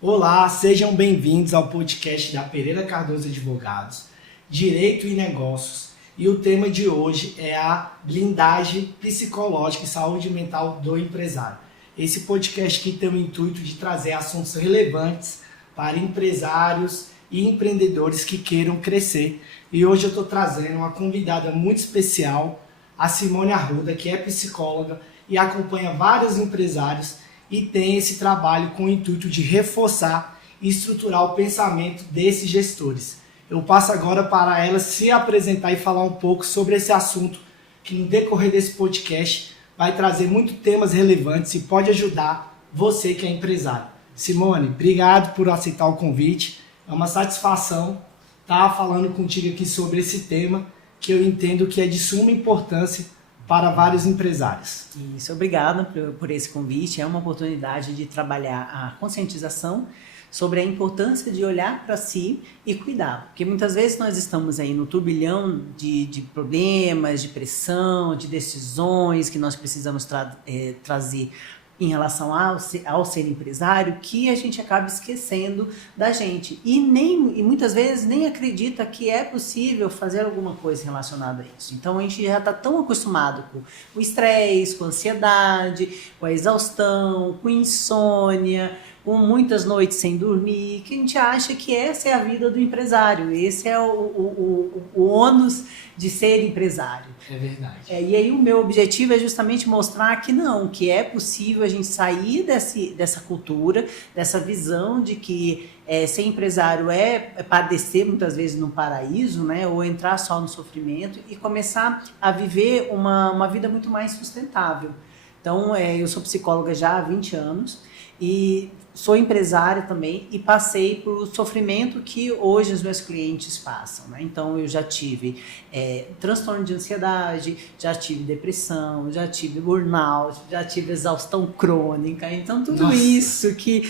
Olá, sejam bem-vindos ao podcast da Pereira Cardoso Advogados, Direito e Negócios. E o tema de hoje é a blindagem psicológica e saúde mental do empresário. Esse podcast aqui tem o intuito de trazer assuntos relevantes para empresários e empreendedores que queiram crescer. E hoje eu estou trazendo uma convidada muito especial, a Simone Arruda, que é psicóloga e acompanha vários empresários e tem esse trabalho com o intuito de reforçar e estruturar o pensamento desses gestores. Eu passo agora para ela se apresentar e falar um pouco sobre esse assunto que no decorrer desse podcast vai trazer muitos temas relevantes e pode ajudar você que é empresário. Simone, obrigado por aceitar o convite. É uma satisfação estar falando contigo aqui sobre esse tema que eu entendo que é de suma importância para vários empresários. Isso, obrigada por esse convite. É uma oportunidade de trabalhar a conscientização sobre a importância de olhar para si e cuidar. Porque muitas vezes nós estamos aí no turbilhão de problemas, de pressão, de decisões que nós precisamos trazer em relação ao ser empresário, que a gente acaba esquecendo da gente. E muitas vezes nem acredita que é possível fazer alguma coisa relacionada a isso. Então a gente já está tão acostumado com o estresse, com a ansiedade, com a exaustão, com insônia, com muitas noites sem dormir, que a gente acha que essa é a vida do empresário, esse é o ônus de ser empresário. É verdade. E aí o meu objetivo é justamente mostrar que não, que é possível a gente sair dessa cultura, dessa visão de que ser empresário é padecer muitas vezes no paraíso, né, ou entrar só no sofrimento e começar a viver uma vida muito mais sustentável. Então, eu sou psicóloga já há 20 anos e sou empresária também e passei por sofrimento que hoje os meus clientes passam, né? Então eu já tive transtorno de ansiedade, já tive depressão, já tive burnout, já tive exaustão crônica. Então tudo isso que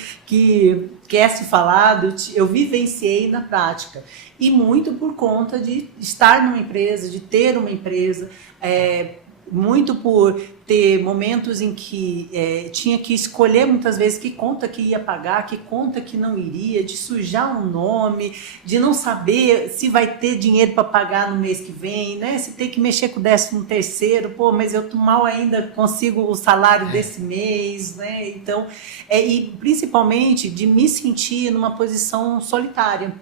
é se falado, eu vivenciei na prática. E muito por conta de estar numa empresa, de ter uma empresa, muito por ter momentos em que tinha que escolher muitas vezes que conta que ia pagar, que conta que não iria, de sujar um nome, de não saber se vai ter dinheiro para pagar no mês que vem, né? Se tem que mexer com o 13º, mas eu mal ainda consigo o salário desse mês, né? Então, e principalmente de me sentir numa posição solitária.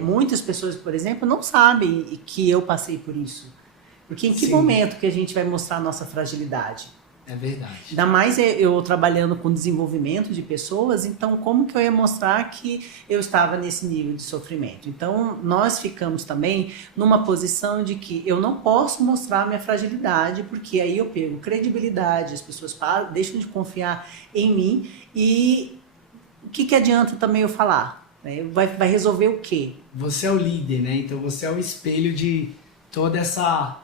Muitas pessoas, por exemplo, não sabem que eu passei por isso. Porque em que momento que a gente vai mostrar a nossa fragilidade? É verdade. Ainda mais eu trabalhando com desenvolvimento de pessoas, então como que eu ia mostrar que eu estava nesse nível de sofrimento? Então nós ficamos também numa posição de que eu não posso mostrar a minha fragilidade, porque aí eu perco credibilidade, as pessoas deixam de confiar em mim e o que adianta também eu falar? Vai resolver o quê? Você é o líder, né? Então você é o espelho de toda essa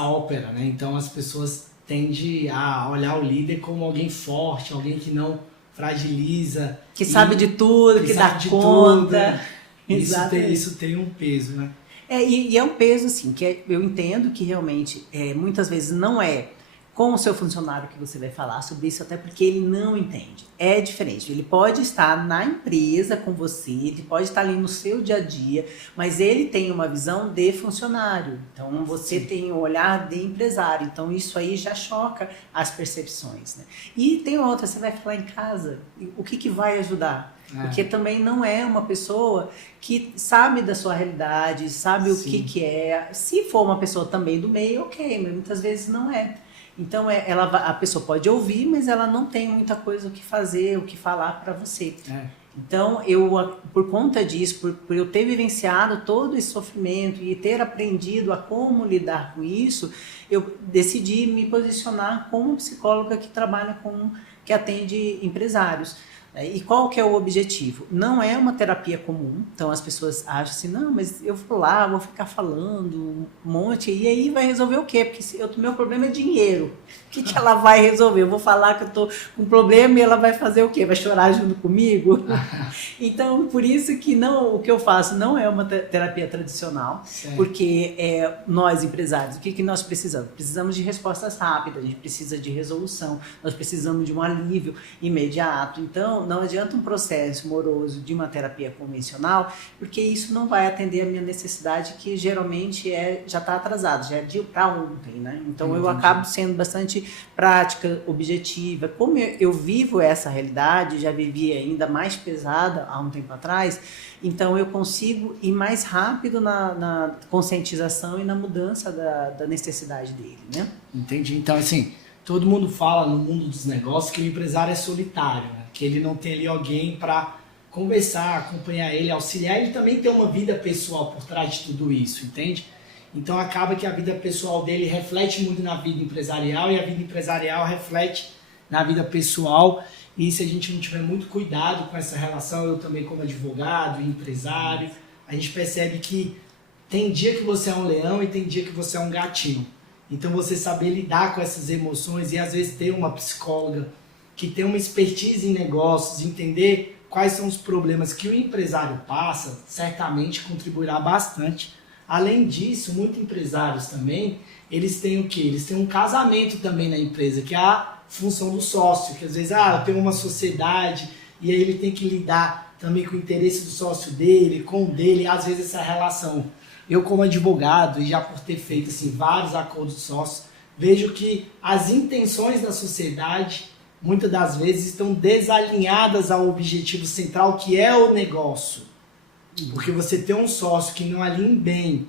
ópera, né? Então as pessoas tendem a olhar o líder como alguém forte, alguém que não fragiliza. Que sabe de tudo, que dá conta. Isso tem um peso, né? E é um peso, assim, que eu entendo que realmente muitas vezes não é com o seu funcionário que você vai falar sobre isso, até porque ele não entende. É diferente. Ele pode estar na empresa com você, ele pode estar ali no seu dia a dia, mas ele tem uma visão de funcionário. Então, você tem o olhar de empresário. Então, isso aí já choca as percepções, né? E tem outra, você vai falar em casa, o que vai ajudar? Porque também não é uma pessoa que sabe da sua realidade, sabe o que é. Se for uma pessoa também do meio, ok, mas muitas vezes não é. Então a pessoa pode ouvir, mas ela não tem muita coisa o que fazer, o que falar para você. Então por conta disso, por eu ter vivenciado todo esse sofrimento e ter aprendido a como lidar com isso, eu decidi me posicionar como psicóloga que atende empresários. E qual que é o objetivo? Não é uma terapia comum, então as pessoas acham assim, não, mas eu vou lá, vou ficar falando um monte, e aí vai resolver o quê? Porque o meu problema é dinheiro. O que ela vai resolver? Eu vou falar que eu tô com problema e ela vai fazer o quê? Vai chorar junto comigo? Então, por isso que o que eu faço não é uma terapia tradicional, porque nós empresários, o que nós precisamos? Precisamos de respostas rápidas, a gente precisa de resolução, nós precisamos de um alívio imediato. Então, não adianta um processo moroso de uma terapia convencional, porque isso não vai atender a minha necessidade, que geralmente já está atrasada, já é para ontem, né? Então eu acabo sendo bastante prática, objetiva. Como eu vivo essa realidade, já vivi ainda mais pesada há um tempo atrás, então eu consigo ir mais rápido na conscientização e na mudança da necessidade dele, né? Entendi. Então, assim, todo mundo fala no mundo dos negócios que o empresário é solitário, né? Que ele não tem ali alguém para conversar, acompanhar ele, auxiliar. Ele também tem uma vida pessoal por trás de tudo isso, entende? Então acaba que a vida pessoal dele reflete muito na vida empresarial e a vida empresarial reflete na vida pessoal. E se a gente não tiver muito cuidado com essa relação, eu também como advogado e empresário, a gente percebe que tem dia que você é um leão e tem dia que você é um gatinho. Então você saber lidar com essas emoções e às vezes ter uma psicóloga que tem uma expertise em negócios, entender quais são os problemas que o empresário passa, certamente contribuirá bastante. Além disso, muitos empresários também, eles têm o quê? Eles têm um casamento também na empresa, que é a função do sócio, que às vezes eu tenho uma sociedade e aí ele tem que lidar também com o interesse do sócio dele, com o dele, às vezes essa relação. Eu como advogado, e já por ter feito assim, vários acordos de sócios, vejo que as intenções da sociedade, muitas das vezes, estão desalinhadas ao objetivo central, que é o negócio. Porque você tem um sócio que não alinha bem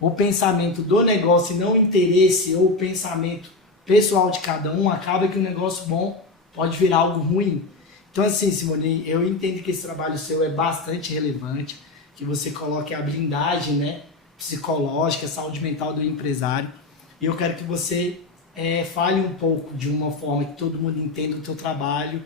o pensamento do negócio e não o interesse ou o pensamento pessoal de cada um, acaba que um negócio bom pode virar algo ruim. Então assim, Simone, eu entendo que esse trabalho seu é bastante relevante, que você coloque a blindagem, né, psicológica, a saúde mental do empresário. E eu quero que você fale um pouco de uma forma que todo mundo entenda o teu trabalho,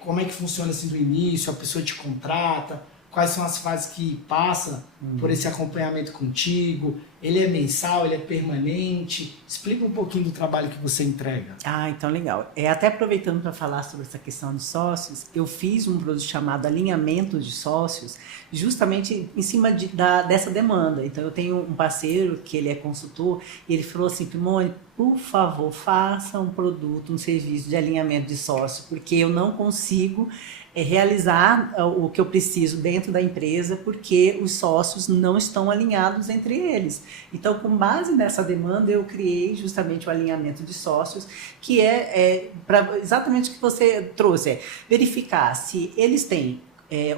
como é que funciona assim do início, a pessoa te contrata, quais são as fases que passa por esse acompanhamento contigo, ele é mensal, ele é permanente, explica um pouquinho do trabalho que você entrega. Ah, então legal. Até aproveitando para falar sobre essa questão dos sócios, eu fiz um produto chamado Alinhamento de Sócios, justamente em cima dessa demanda. Então eu tenho um parceiro que ele é consultor e ele falou assim, Simone, por favor, faça um produto, um serviço de alinhamento de sócio, porque eu não consigo realizar o que eu preciso dentro da empresa, porque os sócios não estão alinhados entre eles. Então, com base nessa demanda, eu criei justamente o alinhamento de sócios, que para exatamente o que você trouxe, verificar se eles têm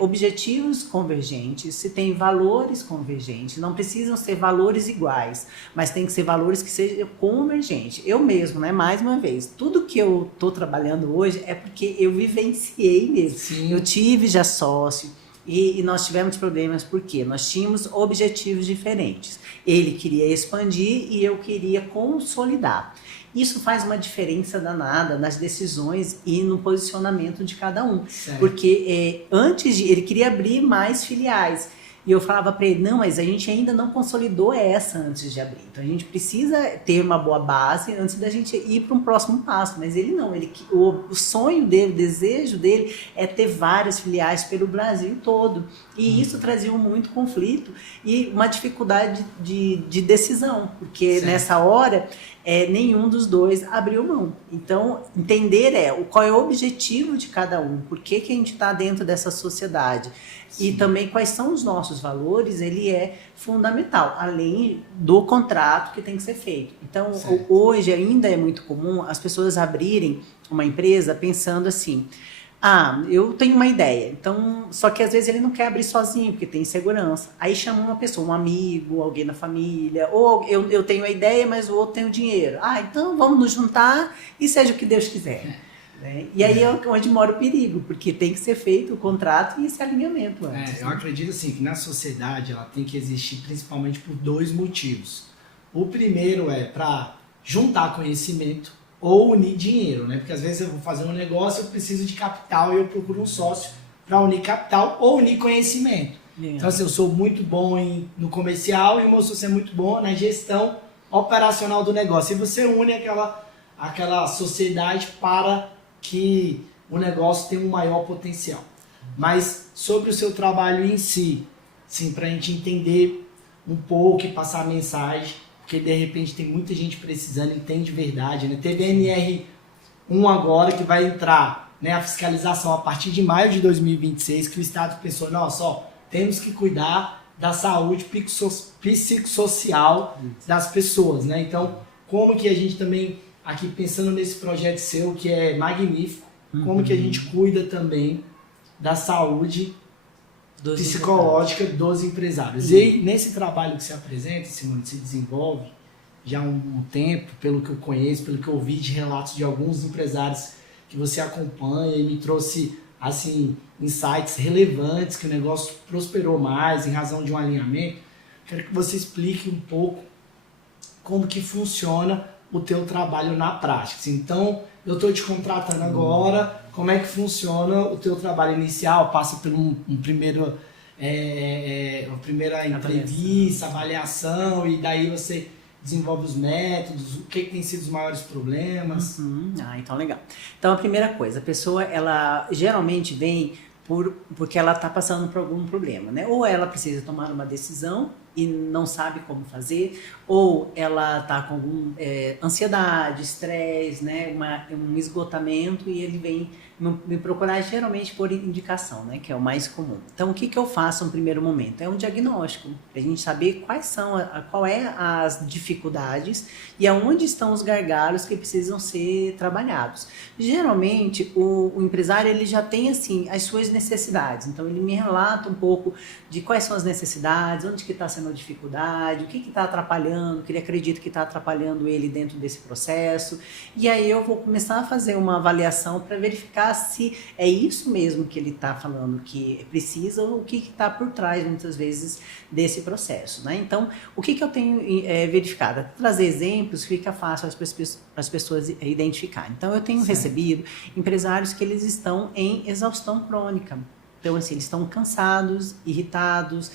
objetivos convergentes, se tem valores convergentes, não precisam ser valores iguais, mas tem que ser valores que sejam convergentes. Eu mesmo, né, mais uma vez, tudo que eu estou trabalhando hoje é porque eu vivenciei mesmo. Sim. Eu tive já sócio e nós tivemos problemas porque nós tínhamos objetivos diferentes. Ele queria expandir e eu queria consolidar. Isso faz uma diferença danada nas decisões e no posicionamento de cada um. Certo. Porque ele queria abrir mais filiais. E eu falava para ele, não, mas a gente ainda não consolidou essa antes de abrir. Então a gente precisa ter uma boa base antes da gente ir para um próximo passo. Mas ele não, o sonho dele, o desejo dele é ter várias filiais pelo Brasil todo. E isso trazia muito conflito e uma dificuldade de decisão, porque certo, nessa hora nenhum dos dois abriu mão. Então, entender qual é o objetivo de cada um, por que a gente está dentro dessa sociedade. Sim. E também quais são os nossos valores, ele é fundamental, além do contrato que tem que ser feito. Então, certo, hoje ainda é muito comum as pessoas abrirem uma empresa pensando assim, eu tenho uma ideia, então, só que às vezes ele não quer abrir sozinho, porque tem insegurança. Aí chama uma pessoa, um amigo, alguém da família, ou eu tenho a ideia, mas o outro tem o dinheiro. Então vamos nos juntar e seja o que Deus quiser. Né? E aí é onde mora o perigo, porque tem que ser feito o contrato e esse alinhamento antes. Eu acredito assim, que na sociedade ela tem que existir principalmente por dois motivos. O primeiro é para juntar conhecimento ou unir dinheiro, né? Porque às vezes eu vou fazer um negócio, eu preciso de capital e eu procuro um sócio para unir capital ou unir conhecimento. Então assim, eu sou muito bom no comercial e o meu sócio é muito bom na gestão operacional do negócio. E você une aquela sociedade para que o negócio tenha um maior potencial. Mas sobre o seu trabalho em si, sim, para a gente entender um pouco e passar a mensagem, porque de repente tem muita gente precisando e tem de verdade, né? Teve NR1 agora que vai entrar né, a fiscalização a partir de maio de 2026, que o Estado pensou, nossa, ó, temos que cuidar da saúde psicossocial das pessoas, né? Então, como que a gente também, aqui pensando nesse projeto seu, que é magnífico, como que a gente cuida também da saúde psicológica dos empresários. E aí, nesse trabalho que você apresenta, Simone, se desenvolve já há um tempo, pelo que eu conheço, pelo que eu ouvi de relatos de alguns empresários que você acompanha e me trouxe assim, insights relevantes, que o negócio prosperou mais em razão de um alinhamento. Quero que você explique um pouco como que funciona o teu trabalho na prática. Então, eu estou te contratando agora, como é que funciona o teu trabalho inicial? Passa por uma primeira entrevista, avaliação, e daí você desenvolve os métodos, o que tem sido os maiores problemas. Então legal. Então a primeira coisa, a pessoa, ela geralmente vem porque ela está passando por algum problema, né? Ou ela precisa tomar uma decisão e não sabe como fazer, ou ela está com algum ansiedade, estresse, né? Um esgotamento, e ele vem me procurar geralmente por indicação, né? Que é o mais comum. Então o que eu faço no primeiro momento? É um diagnóstico, para a gente saber quais são, qual é as dificuldades e aonde estão os gargalos que precisam ser trabalhados. Geralmente o empresário, ele já tem assim as suas necessidades, então ele me relata um pouco de quais são as necessidades, onde que está sendo a dificuldade, o que está atrapalhando, o que ele acredita que está atrapalhando ele dentro desse processo, e aí eu vou começar a fazer uma avaliação para verificar se é isso mesmo que ele está falando que precisa, ou o que está por trás, muitas vezes, desse processo, né? Então, o que eu tenho verificado? Trazer exemplos fica fácil as pessoas identificarem. Então, eu tenho recebido empresários que eles estão em exaustão crônica. Então, assim, eles estão cansados, irritados,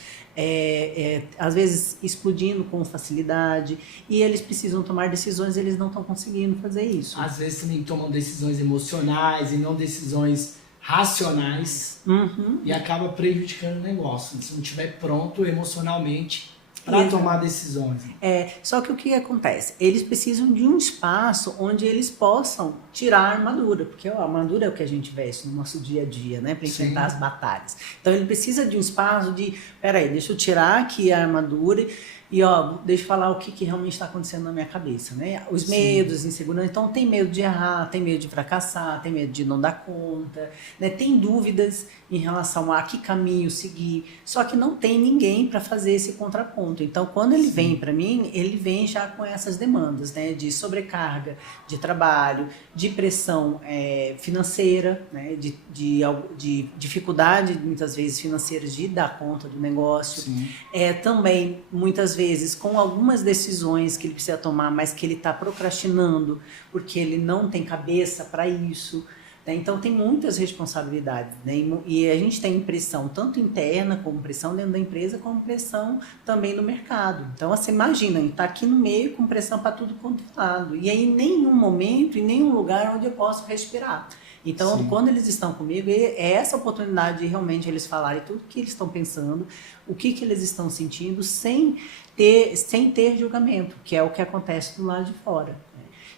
às vezes explodindo com facilidade, e eles precisam tomar decisões e eles não estão conseguindo fazer isso. Às vezes também tomam decisões emocionais e não decisões racionais, e acaba prejudicando o negócio, se não estiver pronto emocionalmente para tomar decisões. Só que o que acontece? Eles precisam de um espaço onde eles possam tirar a armadura, porque a armadura é o que a gente veste no nosso dia a dia, né, para enfrentar as batalhas. Então ele precisa de um espaço de, peraí, deixa eu tirar aqui a armadura e deixa eu falar o que realmente está acontecendo na minha cabeça, né? Os medos, insegurança. Então tem medo de errar, tem medo de fracassar, tem medo de não dar conta, né? Tem dúvidas em relação a que caminho seguir, só que não tem ninguém para fazer esse contraponto. Então quando ele vem para mim, ele vem já com essas demandas, né? De sobrecarga de trabalho, de pressão financeira, né? De dificuldade muitas vezes financeiras de dar conta do negócio. Também muitas vezes com algumas decisões que ele precisa tomar, mas que ele está procrastinando porque ele não tem cabeça para isso, né? Então tem muitas responsabilidades, né? E a gente tem pressão tanto interna, como pressão dentro da empresa, como pressão também no mercado. Então você imagina, está aqui no meio com pressão para tudo quanto é lado, e aí em nenhum momento, em nenhum lugar onde eu posso respirar. Então, quando eles estão comigo, é essa oportunidade de realmente eles falarem tudo o que eles estão pensando, o que eles estão sentindo, sem ter julgamento, que é o que acontece do lado de fora.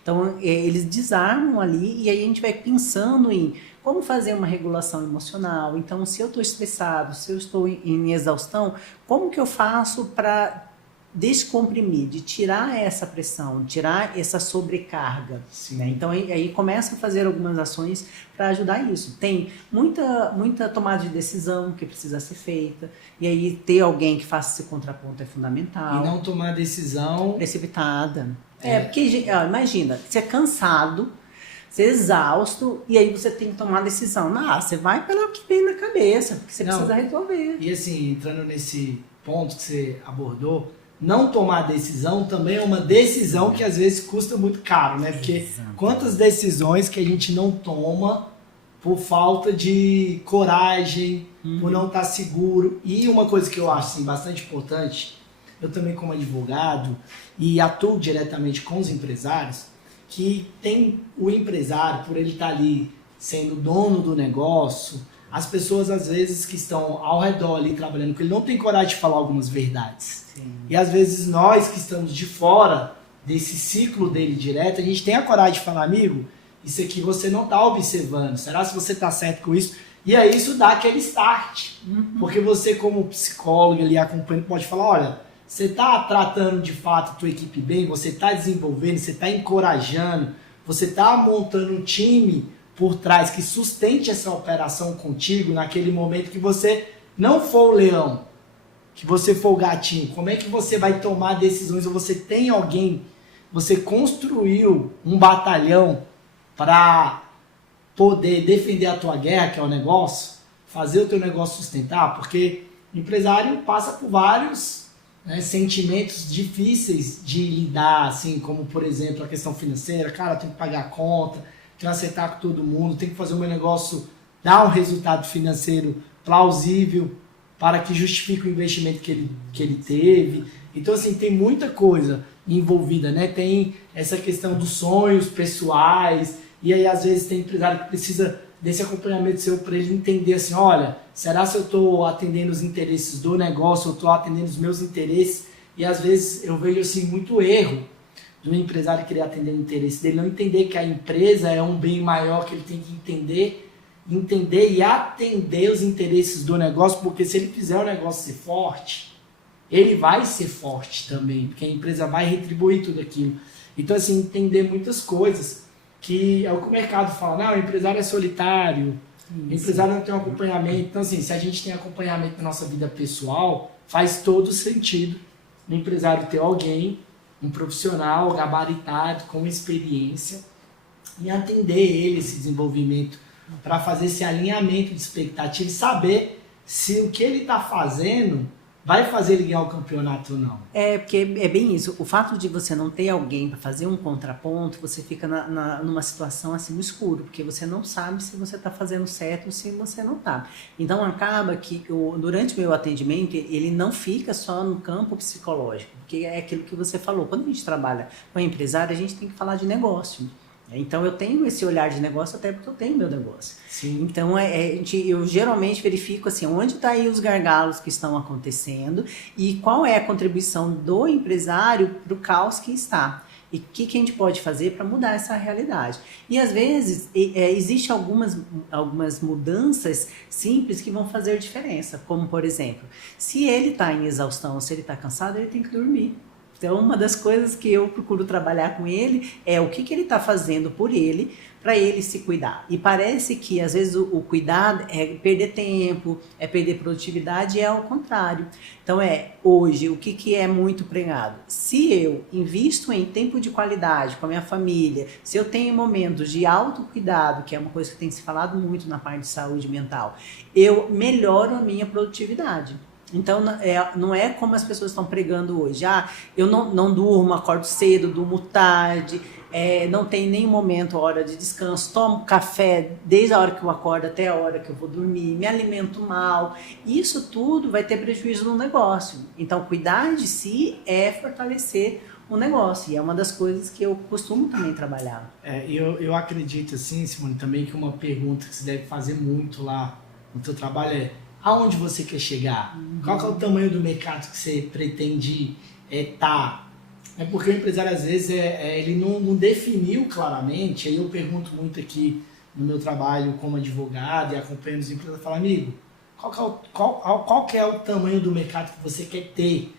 Então, eles desarmam ali, e aí a gente vai pensando em como fazer uma regulação emocional. Então, se eu estou estressado, se eu estou em exaustão, como que eu faço para descomprimir, de tirar essa pressão, tirar essa sobrecarga, né? Então aí começa a fazer algumas ações para ajudar isso. Tem muita tomada de decisão que precisa ser feita, e aí ter alguém que faça esse contraponto é fundamental. E não tomar decisão precipitada. Porque imagina, você é cansado, você é exausto, e aí você tem que tomar decisão. Você vai pelo que vem na cabeça, porque você precisa resolver. E assim, entrando nesse ponto que você abordou, não tomar decisão também é uma decisão que às vezes custa muito caro, né? Porque quantas decisões que a gente não toma por falta de coragem, por não estar seguro. E uma coisa que eu acho assim, bastante importante, eu também como advogado e atuo diretamente com os empresários, que tem o empresário, por ele estar ali sendo dono do negócio, as pessoas às vezes que estão ao redor ali trabalhando com ele não tem coragem de falar algumas verdades. E às vezes nós que estamos de fora desse ciclo dele direto, a gente tem a coragem de falar, amigo, isso aqui você não está observando, será se você está certo com isso? E aí isso dá aquele start, porque você como psicólogo ali acompanhando pode falar, olha, você está tratando de fato a tua equipe bem, você está desenvolvendo, você está encorajando, você está montando um time por trás que sustente essa operação contigo naquele momento que você não for o leão, que você for o gatinho. Como é que você vai tomar decisões? Ou você tem alguém, você construiu um batalhão para poder defender a tua guerra, que é o negócio, fazer o teu negócio sustentar, porque o empresário passa por vários sentimentos difíceis de lidar, assim, como por exemplo a questão financeira, cara, eu tenho que pagar a conta, tenho que acertar com todo mundo, tenho que fazer o meu negócio dar um resultado financeiro plausível para que justifique o investimento que ele teve. Então, assim, tem muita coisa envolvida, né? Tem essa questão dos sonhos pessoais, e aí às vezes tem empresário que precisa desse acompanhamento seu para ele entender assim, olha, será se eu estou atendendo os interesses do negócio, eu estou atendendo os meus interesses? E às vezes eu vejo assim muito erro do empresário querer atender o interesse dele, não entender que a empresa é um bem maior, que ele tem que entender e atender os interesses do negócio, porque se ele fizer o negócio ser forte, ele vai ser forte também, porque a empresa vai retribuir tudo aquilo. Então, assim, entender muitas coisas, que é o que o mercado fala, não, o empresário é solitário, o empresário não tem um acompanhamento. Então, assim, se a gente tem acompanhamento na nossa vida pessoal, faz todo sentido o empresário ter alguém, um profissional gabaritado, com experiência, e atender ele, esse desenvolvimento, para fazer esse alinhamento de expectativa e saber se o que ele está fazendo vai fazer ele ganhar o campeonato ou não. Porque é bem isso. O fato de você não ter alguém para fazer um contraponto, você fica numa situação assim no escuro, porque você não sabe se você está fazendo certo ou se você não está. Então acaba que durante o meu atendimento, ele não fica só no campo psicológico, porque é aquilo que você falou. Quando a gente trabalha com empresário, a gente tem que falar de negócio. Então eu tenho esse olhar de negócio até porque eu tenho meu negócio. Sim. Então eu geralmente verifico assim, onde está aí os gargalos que estão acontecendo e qual é a contribuição do empresário para o caos que está. E o que a gente pode fazer para mudar essa realidade. E às vezes existem algumas mudanças simples que vão fazer diferença. Como por exemplo, se ele está em exaustão, se ele está cansado, ele tem que dormir. Então, uma das coisas que eu procuro trabalhar com ele é o que ele está fazendo por ele, para ele se cuidar. E parece que, às vezes, o cuidado é perder tempo, é perder produtividade, e é ao contrário. Então, hoje, o que é muito pregado? Se eu invisto em tempo de qualidade com a minha família, se eu tenho momentos de autocuidado, que é uma coisa que tem se falado muito na parte de saúde mental, eu melhoro a minha produtividade. Então, não é como as pessoas estão pregando hoje. Eu não durmo, acordo cedo, durmo tarde, não tenho nem momento, hora de descanso, tomo café desde a hora que eu acordo até a hora que eu vou dormir, me alimento mal. Isso tudo vai ter prejuízo no negócio. Então, cuidar de si é fortalecer o negócio. E é uma das coisas que eu costumo também trabalhar. Eu acredito, assim, Simone, também que uma pergunta que você deve fazer muito lá no teu trabalho é: aonde você quer chegar? Qual que é o tamanho do mercado que você pretende estar? É porque o empresário, às vezes, ele não definiu claramente. Aí eu pergunto muito aqui no meu trabalho como advogado e acompanhando os empresários, eu falo, amigo, qual que é o tamanho do mercado que você quer ter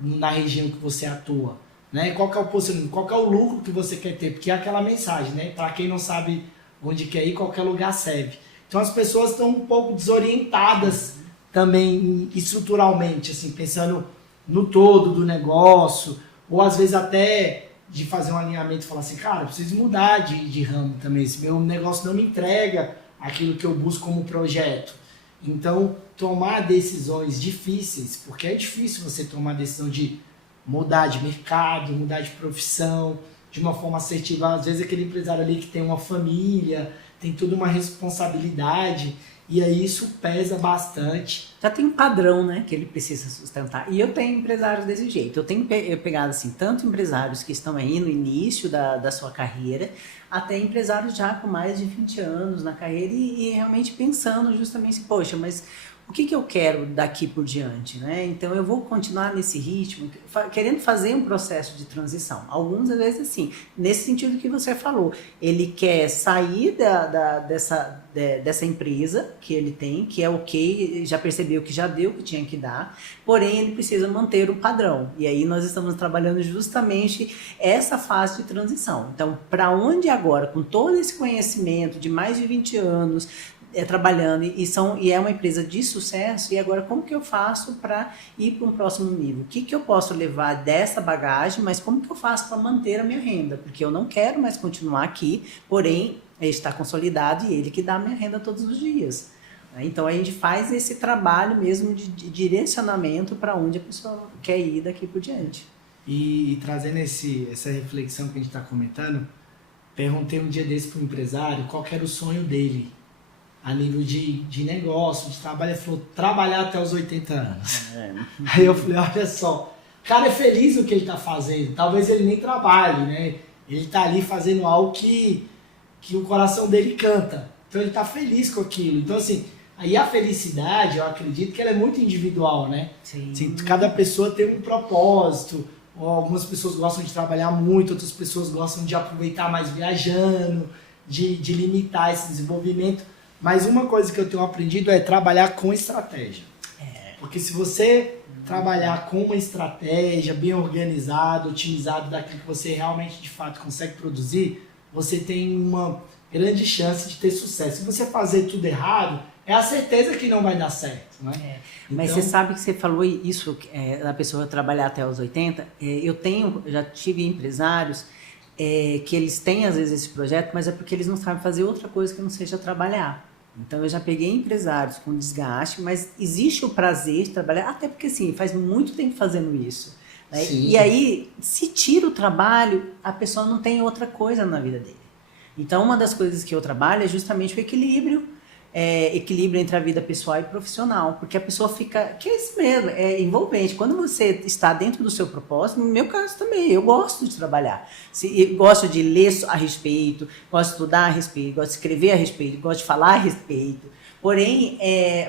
na região que você atua? Né? Qual que é o posicionamento? Qual que é o lucro que você quer ter? Porque é aquela mensagem, né? Para quem não sabe onde quer ir, qualquer lugar serve. Então as pessoas estão um pouco desorientadas também estruturalmente, assim, pensando no todo do negócio, ou às vezes até de fazer um alinhamento e falar assim, cara, eu preciso mudar de ramo também, esse meu negócio não me entrega aquilo que eu busco como projeto. Então, tomar decisões difíceis, porque é difícil você tomar a decisão de mudar de mercado, mudar de profissão, de uma forma assertiva. Às vezes aquele empresário ali que tem uma família, tem toda uma responsabilidade, e aí isso pesa bastante. Já tem um padrão, né, que ele precisa sustentar. E eu tenho empresários desse jeito. Eu tenho pegado, assim, tanto empresários que estão aí no início da sua carreira, até empresários já com mais de 20 anos na carreira e realmente pensando justamente assim, poxa, mas o que eu quero daqui por diante, né? Então eu vou continuar nesse ritmo, querendo fazer um processo de transição. Alguns, às vezes, assim, nesse sentido que você falou, ele quer sair dessa empresa que ele tem, que é ok, já percebeu que já deu o que tinha que dar, porém ele precisa manter o padrão. E aí nós estamos trabalhando justamente essa fase de transição. Então, para onde agora, com todo esse conhecimento de mais de 20 anos, trabalhando e é uma empresa de sucesso, e agora como que eu faço para ir para um próximo nível? O que eu posso levar dessa bagagem, mas como que eu faço para manter a minha renda? Porque eu não quero mais continuar aqui, porém ele está consolidado e ele que dá a minha renda todos os dias. Então a gente faz esse trabalho mesmo de direcionamento para onde a pessoa quer ir daqui por diante. E trazendo essa reflexão que a gente está comentando, perguntei um dia desse para um empresário qual que era o sonho dele a nível de negócio, de trabalho. Ele falou, trabalhar até os 80 anos. Aí eu falei, olha só, o cara é feliz no que ele está fazendo, talvez ele nem trabalhe, né? Ele está ali fazendo algo que o coração dele canta, então ele está feliz com aquilo. Então assim, aí a felicidade, eu acredito que ela é muito individual, né? Sim. Assim, cada pessoa tem um propósito. Algumas pessoas gostam de trabalhar muito, outras pessoas gostam de aproveitar mais viajando, de limitar esse desenvolvimento. Mas uma coisa que eu tenho aprendido é trabalhar com estratégia. Porque se você trabalhar com uma estratégia bem organizada, otimizada daquilo que você realmente de fato consegue produzir, você tem uma grande chance de ter sucesso. Se você fazer tudo errado, é a certeza que não vai dar certo, né? Mas então, você sabe que você falou isso, da pessoa trabalhar até os 80. Já tive empresários que eles têm às vezes esse projeto, mas é porque eles não sabem fazer outra coisa que não seja trabalhar. Então eu já peguei empresários com desgaste, mas existe o prazer de trabalhar, até porque assim, faz muito tempo fazendo isso. Né? E aí, se tira o trabalho, a pessoa não tem outra coisa na vida dele. Então uma das coisas que eu trabalho é justamente o equilíbrio entre a vida pessoal e profissional, porque a pessoa fica, que é isso mesmo, é envolvente. Quando você está dentro do seu propósito, no meu caso também, eu gosto de trabalhar, eu gosto de ler a respeito, gosto de estudar a respeito, gosto de escrever a respeito, gosto de falar a respeito. Porém,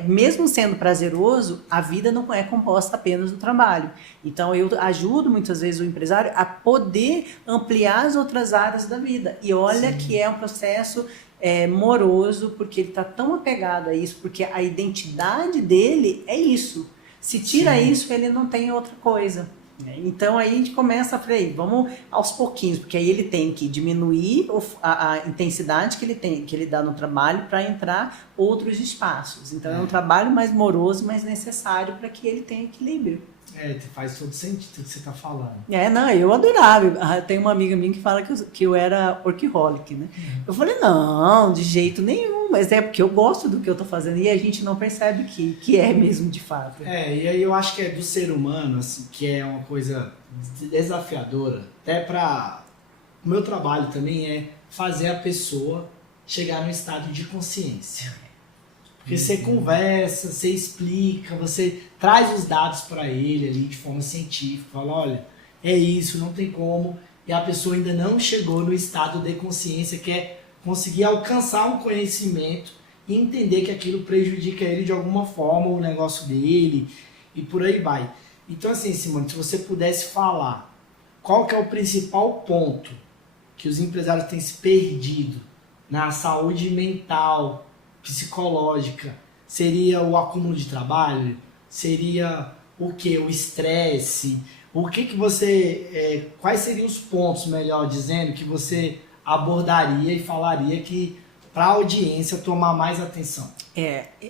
mesmo sendo prazeroso, a vida não é composta apenas do trabalho. Então, eu ajudo muitas vezes o empresário a poder ampliar as outras áreas da vida. E olha que é um processo moroso, porque ele está tão apegado a isso, porque a identidade dele é isso. Se tira isso, ele não tem outra coisa. Então aí a gente começa a falar, vamos aos pouquinhos, porque aí ele tem que diminuir a intensidade que ele dá no trabalho para entrar outros espaços. Então é um trabalho mais moroso, mas necessário para que ele tenha equilíbrio. Faz todo sentido o que você está falando. Não, eu adorava. Tem uma amiga minha que fala que eu era workaholic, né? Eu falei, não, de jeito nenhum, mas é porque eu gosto do que eu tô fazendo e a gente não percebe que é mesmo de fato. E aí eu acho que é do ser humano, assim, que é uma coisa desafiadora, até para o meu trabalho também é fazer a pessoa chegar num estado de consciência. Porque você conversa, você explica, você traz os dados para ele ali de forma científica, fala, olha, é isso, não tem como, e a pessoa ainda não chegou no estado de consciência, que é conseguir alcançar um conhecimento e entender que aquilo prejudica ele de alguma forma, o negócio dele, e por aí vai. Então assim, Simone, se você pudesse falar qual que é o principal ponto que os empresários têm se perdido na saúde mental, psicológica, seria o acúmulo de trabalho? Seria o que? O estresse? O que você... quais seriam os pontos, melhor dizendo, que você abordaria e falaria que para a audiência tomar mais atenção?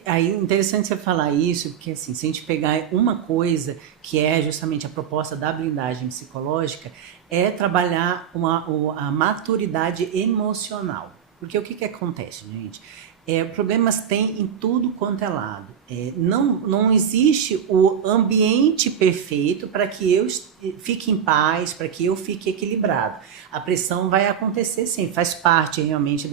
Aí interessante você falar isso, porque assim, se a gente pegar uma coisa que é justamente a proposta da blindagem psicológica, é trabalhar a maturidade emocional. Porque o que acontece, gente? Problemas tem em tudo quanto é lado. Não existe o ambiente perfeito para que eu fique em paz, para que eu fique equilibrado. A pressão vai acontecer sim, faz parte realmente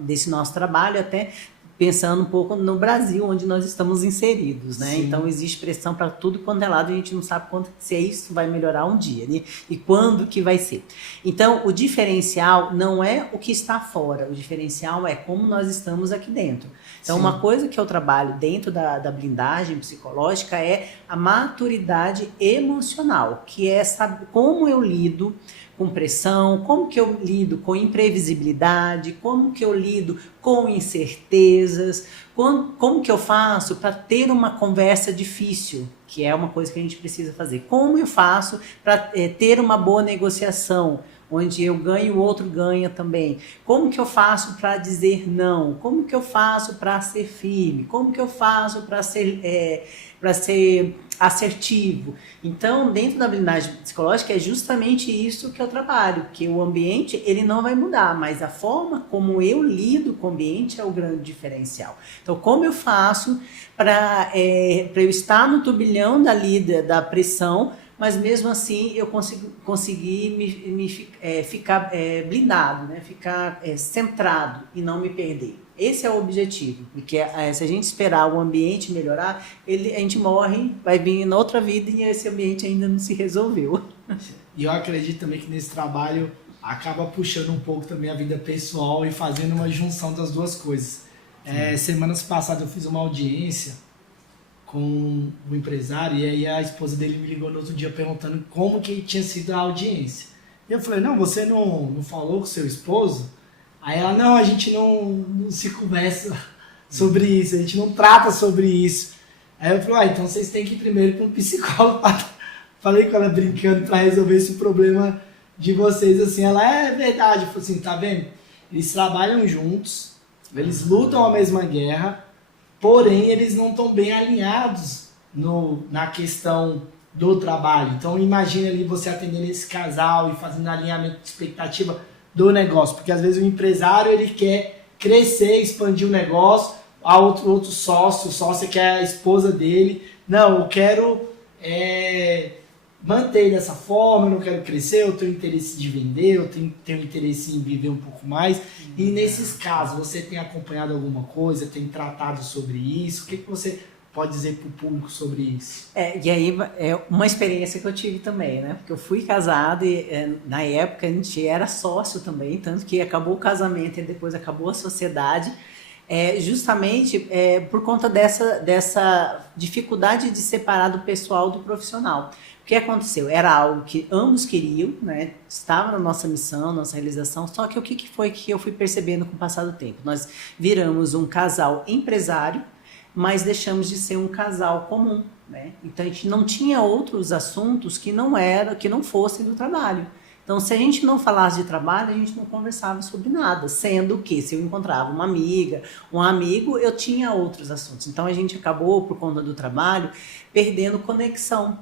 desse nosso trabalho, até pensando um pouco no Brasil, onde nós estamos inseridos, né? Sim. Então existe pressão para tudo quanto é lado, a gente não sabe quando, se isso vai melhorar um dia, né? E quando que vai ser. Então o diferencial não é o que está fora, o diferencial é como nós estamos aqui dentro. Então Sim. uma coisa que eu trabalho dentro da blindagem psicológica é a maturidade emocional, que é saber como eu lido com pressão, como que eu lido com imprevisibilidade, como que eu lido com incertezas, como que eu faço para ter uma conversa difícil, que é uma coisa que a gente precisa fazer. Como eu faço para ter uma boa negociação, onde eu ganho e o outro ganha também. Como que eu faço para dizer não? Como que eu faço para ser firme? Como que eu faço para ser assertivo? Então, dentro da blindagem psicológica é justamente isso que eu trabalho, que o ambiente ele não vai mudar, mas a forma como eu lido com o ambiente é o grande diferencial. Então, como eu faço para eu estar no turbilhão da pressão, mas mesmo assim eu conseguir ficar blindado, né? Ficar centrado e não me perder. Esse é o objetivo, porque se a gente esperar o ambiente melhorar, a gente morre, vai vir na outra vida e esse ambiente ainda não se resolveu. E eu acredito também que nesse trabalho acaba puxando um pouco também a vida pessoal e fazendo uma junção das duas coisas. Semanas passadas eu fiz uma audiência com um empresário e aí a esposa dele me ligou no outro dia perguntando como que tinha sido a audiência. E eu falei, não, você não falou com seu esposo? Aí ela, não, a gente não se conversa sobre isso, a gente não trata sobre isso. Aí eu falei, então vocês têm que ir primeiro para um psicólogo. Falei com ela brincando para resolver esse problema de vocês, assim. Ela, é verdade. Eu falei assim, tá vendo? Eles trabalham juntos, eles lutam a mesma guerra, porém eles não estão bem alinhados na questão do trabalho. Então imagine ali você atendendo esse casal e fazendo alinhamento de expectativa do negócio, porque às vezes o empresário ele quer crescer, expandir o negócio, a outro sócio, o sócio que é a esposa dele, não, eu quero manter dessa forma, eu não quero crescer, eu tenho interesse de vender, eu tenho interesse em viver um pouco mais. E nesses casos, você tem acompanhado alguma coisa, tem tratado sobre isso? O que você pode dizer para o público sobre isso? E aí é uma experiência que eu tive também, né? Porque eu fui casada e na época a gente era sócio também, tanto que acabou o casamento e depois acabou a sociedade, justamente por conta dessa dificuldade de separar do pessoal do profissional. O que aconteceu? Era algo que ambos queriam, né? Estava na nossa missão, nossa realização, só que o que foi que eu fui percebendo com o passar do tempo? Nós viramos um casal empresário, mas deixamos de ser um casal comum, né? Então a gente não tinha outros assuntos que não fossem do trabalho. Então se a gente não falasse de trabalho, a gente não conversava sobre nada, sendo que se eu encontrava uma amiga, um amigo, eu tinha outros assuntos. Então a gente acabou, por conta do trabalho, perdendo conexão.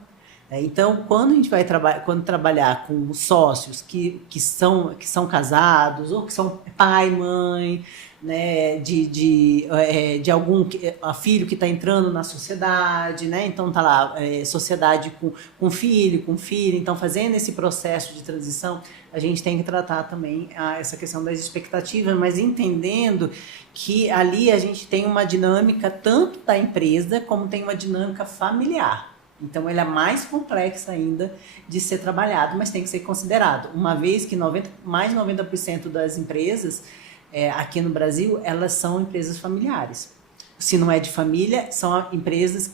Então, quando a gente vai trabalhar com sócios que são casados ou que são pai, mãe, né, de algum filho que está entrando na sociedade, né? Então tá lá sociedade com filho, então fazendo esse processo de transição, a gente tem que tratar também essa questão das expectativas, mas entendendo que ali a gente tem uma dinâmica tanto da empresa como tem uma dinâmica familiar. Então, ela é mais complexa ainda de ser trabalhado, mas tem que ser considerado. Uma vez que mais de 90% das empresas aqui no Brasil, elas são empresas familiares. Se não é de família, são empresas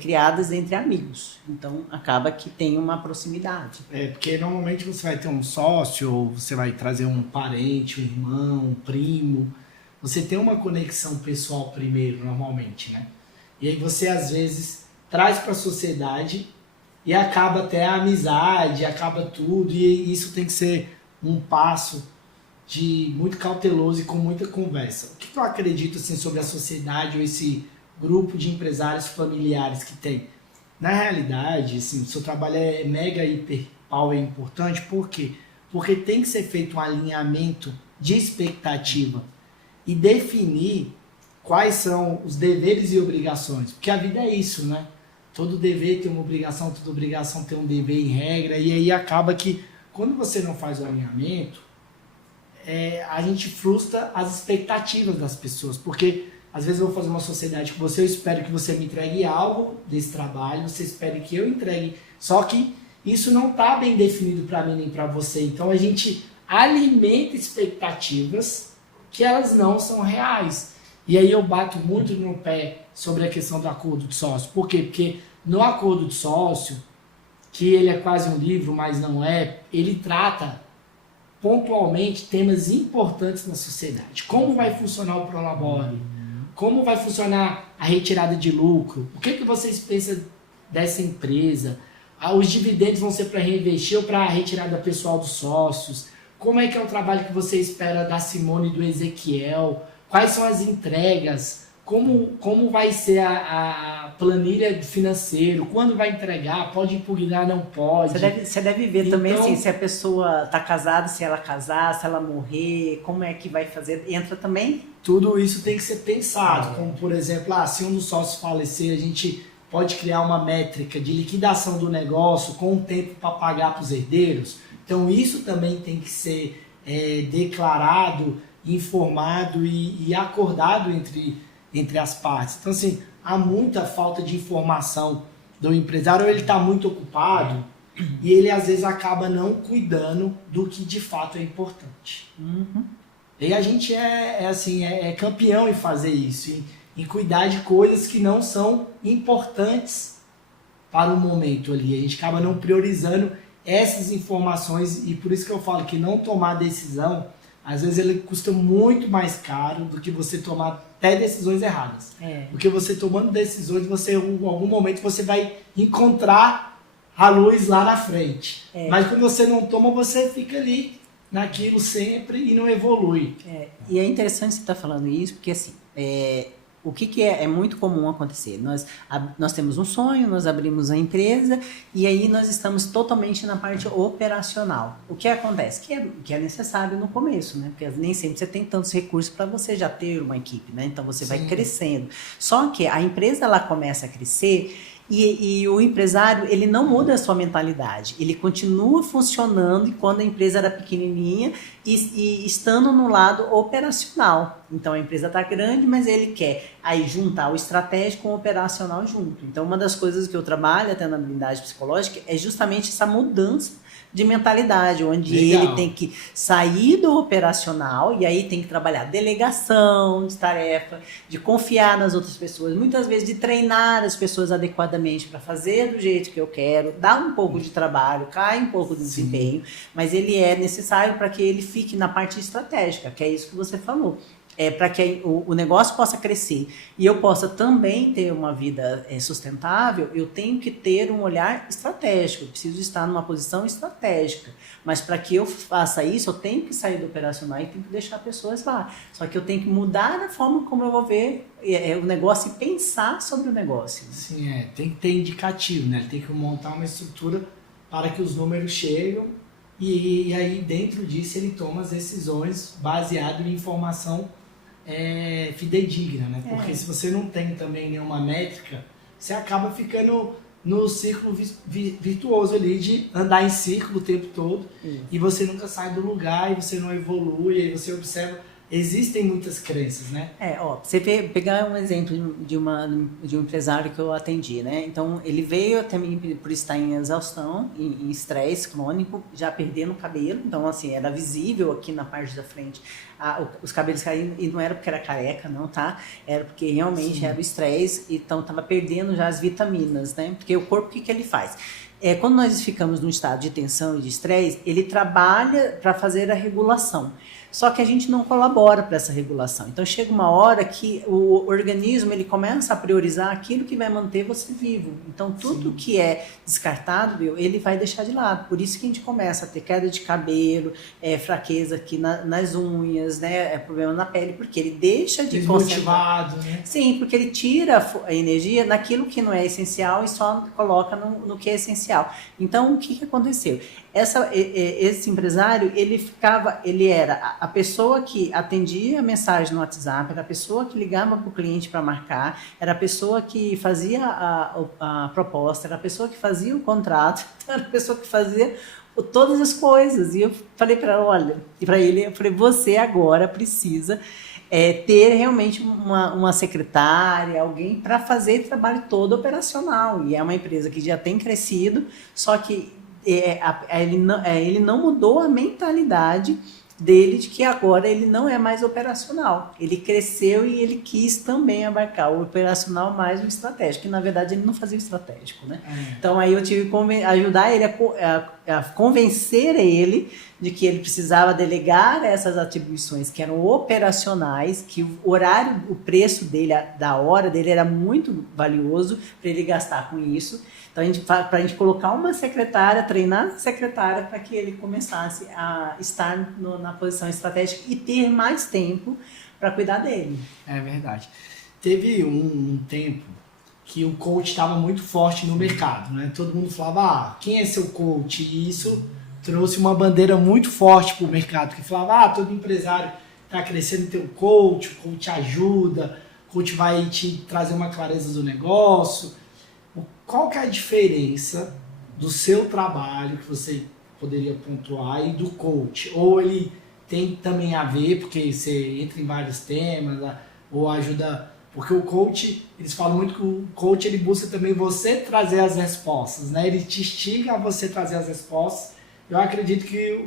criadas entre amigos. Então, acaba que tem uma proximidade. Porque normalmente você vai ter um sócio, ou você vai trazer um parente, um irmão, um primo. Você tem uma conexão pessoal primeiro, normalmente, né? E aí você, às vezes, traz para a sociedade e acaba até a amizade, acaba tudo, e isso tem que ser um passo muito cauteloso e com muita conversa. O que eu acredito assim, sobre a sociedade ou esse grupo de empresários familiares que tem? Na realidade, assim, o seu trabalho é mega, hiper, power importante, por quê? Porque tem que ser feito um alinhamento de expectativa e definir quais são os deveres e obrigações, porque a vida é isso, né? Todo dever tem uma obrigação, toda obrigação tem um dever em regra, e aí acaba que, quando você não faz o alinhamento, a gente frustra as expectativas das pessoas, porque às vezes eu vou fazer uma sociedade com você, eu espero que você me entregue algo desse trabalho, você espera que eu entregue, só que isso não está bem definido para mim nem para você. Então a gente alimenta expectativas que elas não são reais. E aí eu bato muito no pé sobre a questão do acordo de sócio. Por quê? Porque no acordo de sócio, que ele é quase um livro, mas não é, ele trata pontualmente temas importantes na sociedade. Como vai funcionar o Prolabore? Como vai funcionar a retirada de lucro? O que vocês pensam dessa empresa? Os dividendos vão ser para reinvestir ou para a retirada pessoal dos sócios? Como é que é o trabalho que você espera da Simone e do Ezequiel? Quais são as entregas? Como vai ser a planilha financeira? Quando vai entregar? Pode impugnar? Não pode? Você deve ver então, também assim, se a pessoa está casada, se ela casar, se ela morrer, como é que vai fazer? Entra também? Tudo isso tem que ser pensado. Como, por exemplo, se um dos sócios falecer, a gente pode criar uma métrica de liquidação do negócio com um tempo para pagar para os herdeiros. Então, isso também tem que ser declarado, informado e acordado entre as partes. Então, assim, há muita falta de informação do empresário, ou ele está muito ocupado e ele, às vezes, acaba não cuidando do que, de fato, é importante. Uhum. E a gente é campeão em fazer isso, em cuidar de coisas que não são importantes para o momento ali. A gente acaba não priorizando essas informações e por isso que eu falo que não tomar decisão, às vezes ele custa muito mais caro do que você tomar até decisões erradas. Porque você tomando decisões, em algum momento você vai encontrar a luz lá na frente. Mas quando você não toma, você fica ali naquilo sempre e não evolui. E é interessante você estar falando isso, porque assim, o que é muito comum acontecer? Nós temos um sonho, nós abrimos a empresa e aí nós estamos totalmente na parte operacional. O que acontece? Que é necessário no começo, né? Porque nem sempre você tem tantos recursos para você já ter uma equipe, né? Então você vai crescendo. Só que a empresa ela começa a crescer e o empresário, ele não muda a sua mentalidade, ele continua funcionando quando a empresa era pequenininha e estando no lado operacional. Então a empresa está grande, mas ele quer aí juntar o estratégico com o operacional junto. Então uma das coisas que eu trabalho até na blindagem psicológica é justamente essa mudança de mentalidade, onde ele tem que sair do operacional e aí tem que trabalhar delegação de tarefa, de confiar nas outras pessoas, muitas vezes de treinar as pessoas adequadamente para fazer do jeito que eu quero, dar um pouco de trabalho, cai um pouco do desempenho, mas ele é necessário para que ele fique na parte estratégica, que é isso que você falou. Para que o negócio possa crescer e eu possa também ter uma vida sustentável, eu tenho que ter um olhar estratégico, eu preciso estar numa posição estratégica. Mas para que eu faça isso, eu tenho que sair do operacional e tenho que deixar pessoas lá. Só que eu tenho que mudar a forma como eu vou ver o negócio e pensar sobre o negócio. Sim, tem que ter indicativo, né? Tem que montar uma estrutura para que os números cheguem e aí dentro disso ele toma as decisões baseado em informação fidedigna, né? Porque se você não tem também nenhuma métrica, você acaba ficando no círculo virtuoso ali de andar em círculo o tempo todo e você nunca sai do lugar e você não evolui, aí você observa, existem muitas crenças, né? Você pegar um exemplo de um empresário que eu atendi, né? Então, ele veio até mim por estar em exaustão, em estresse crônico, já perdendo o cabelo, então, assim, era visível aqui na parte da frente, os cabelos caindo, e não era porque era careca, não, tá? Era porque realmente era o estresse, então estava perdendo já as vitaminas, né? Porque o corpo, o que ele faz? Quando nós ficamos num estado de tensão e de estresse, ele trabalha para fazer a regulação. Só que a gente não colabora para essa regulação. Então chega uma hora que o organismo ele começa a priorizar aquilo que vai manter você vivo. Então tudo que é descartado, ele vai deixar de lado. Por isso que a gente começa a ter queda de cabelo, fraqueza aqui nas unhas, né? Problema na pele, porque ele deixa de desmotivado, né? Sim, porque ele tira a energia naquilo que não é essencial e só coloca no que é essencial. Então o que aconteceu? Esse empresário, ele era a pessoa que atendia a mensagem no WhatsApp, era a pessoa que ligava para o cliente para marcar, era a pessoa que fazia a proposta, era a pessoa que fazia o contrato, era a pessoa que fazia todas as coisas. E eu falei para ele, eu falei, você agora precisa ter realmente uma secretária, alguém para fazer o trabalho todo operacional. E é uma empresa que já tem crescido, só que ele não mudou a mentalidade dele de que agora ele não é mais operacional. Ele cresceu e ele quis também abarcar o operacional mais o estratégico, que na verdade ele não fazia o estratégico, né? Então aí eu tive que ajudar ele a convencer ele de que ele precisava delegar essas atribuições que eram operacionais, que o horário, o preço dele, da hora dele era muito valioso para ele gastar com isso. Então, para a gente colocar uma secretária, treinar a secretária para que ele começasse a estar na posição estratégica e ter mais tempo para cuidar dele. É verdade. Teve um tempo que o coach estava muito forte no mercado, né? Todo mundo falava, quem é seu coach? E isso trouxe uma bandeira muito forte para o mercado, que falava, todo empresário está crescendo tem um coach, o coach ajuda, o coach vai te trazer uma clareza do negócio. Qual que é a diferença do seu trabalho, que você poderia pontuar, e do coach? Ou ele tem também a ver, porque você entra em vários temas, ou ajuda... Porque o coach, eles falam muito que o coach ele busca também você trazer as respostas, né? Ele te instiga a você trazer as respostas. Eu acredito que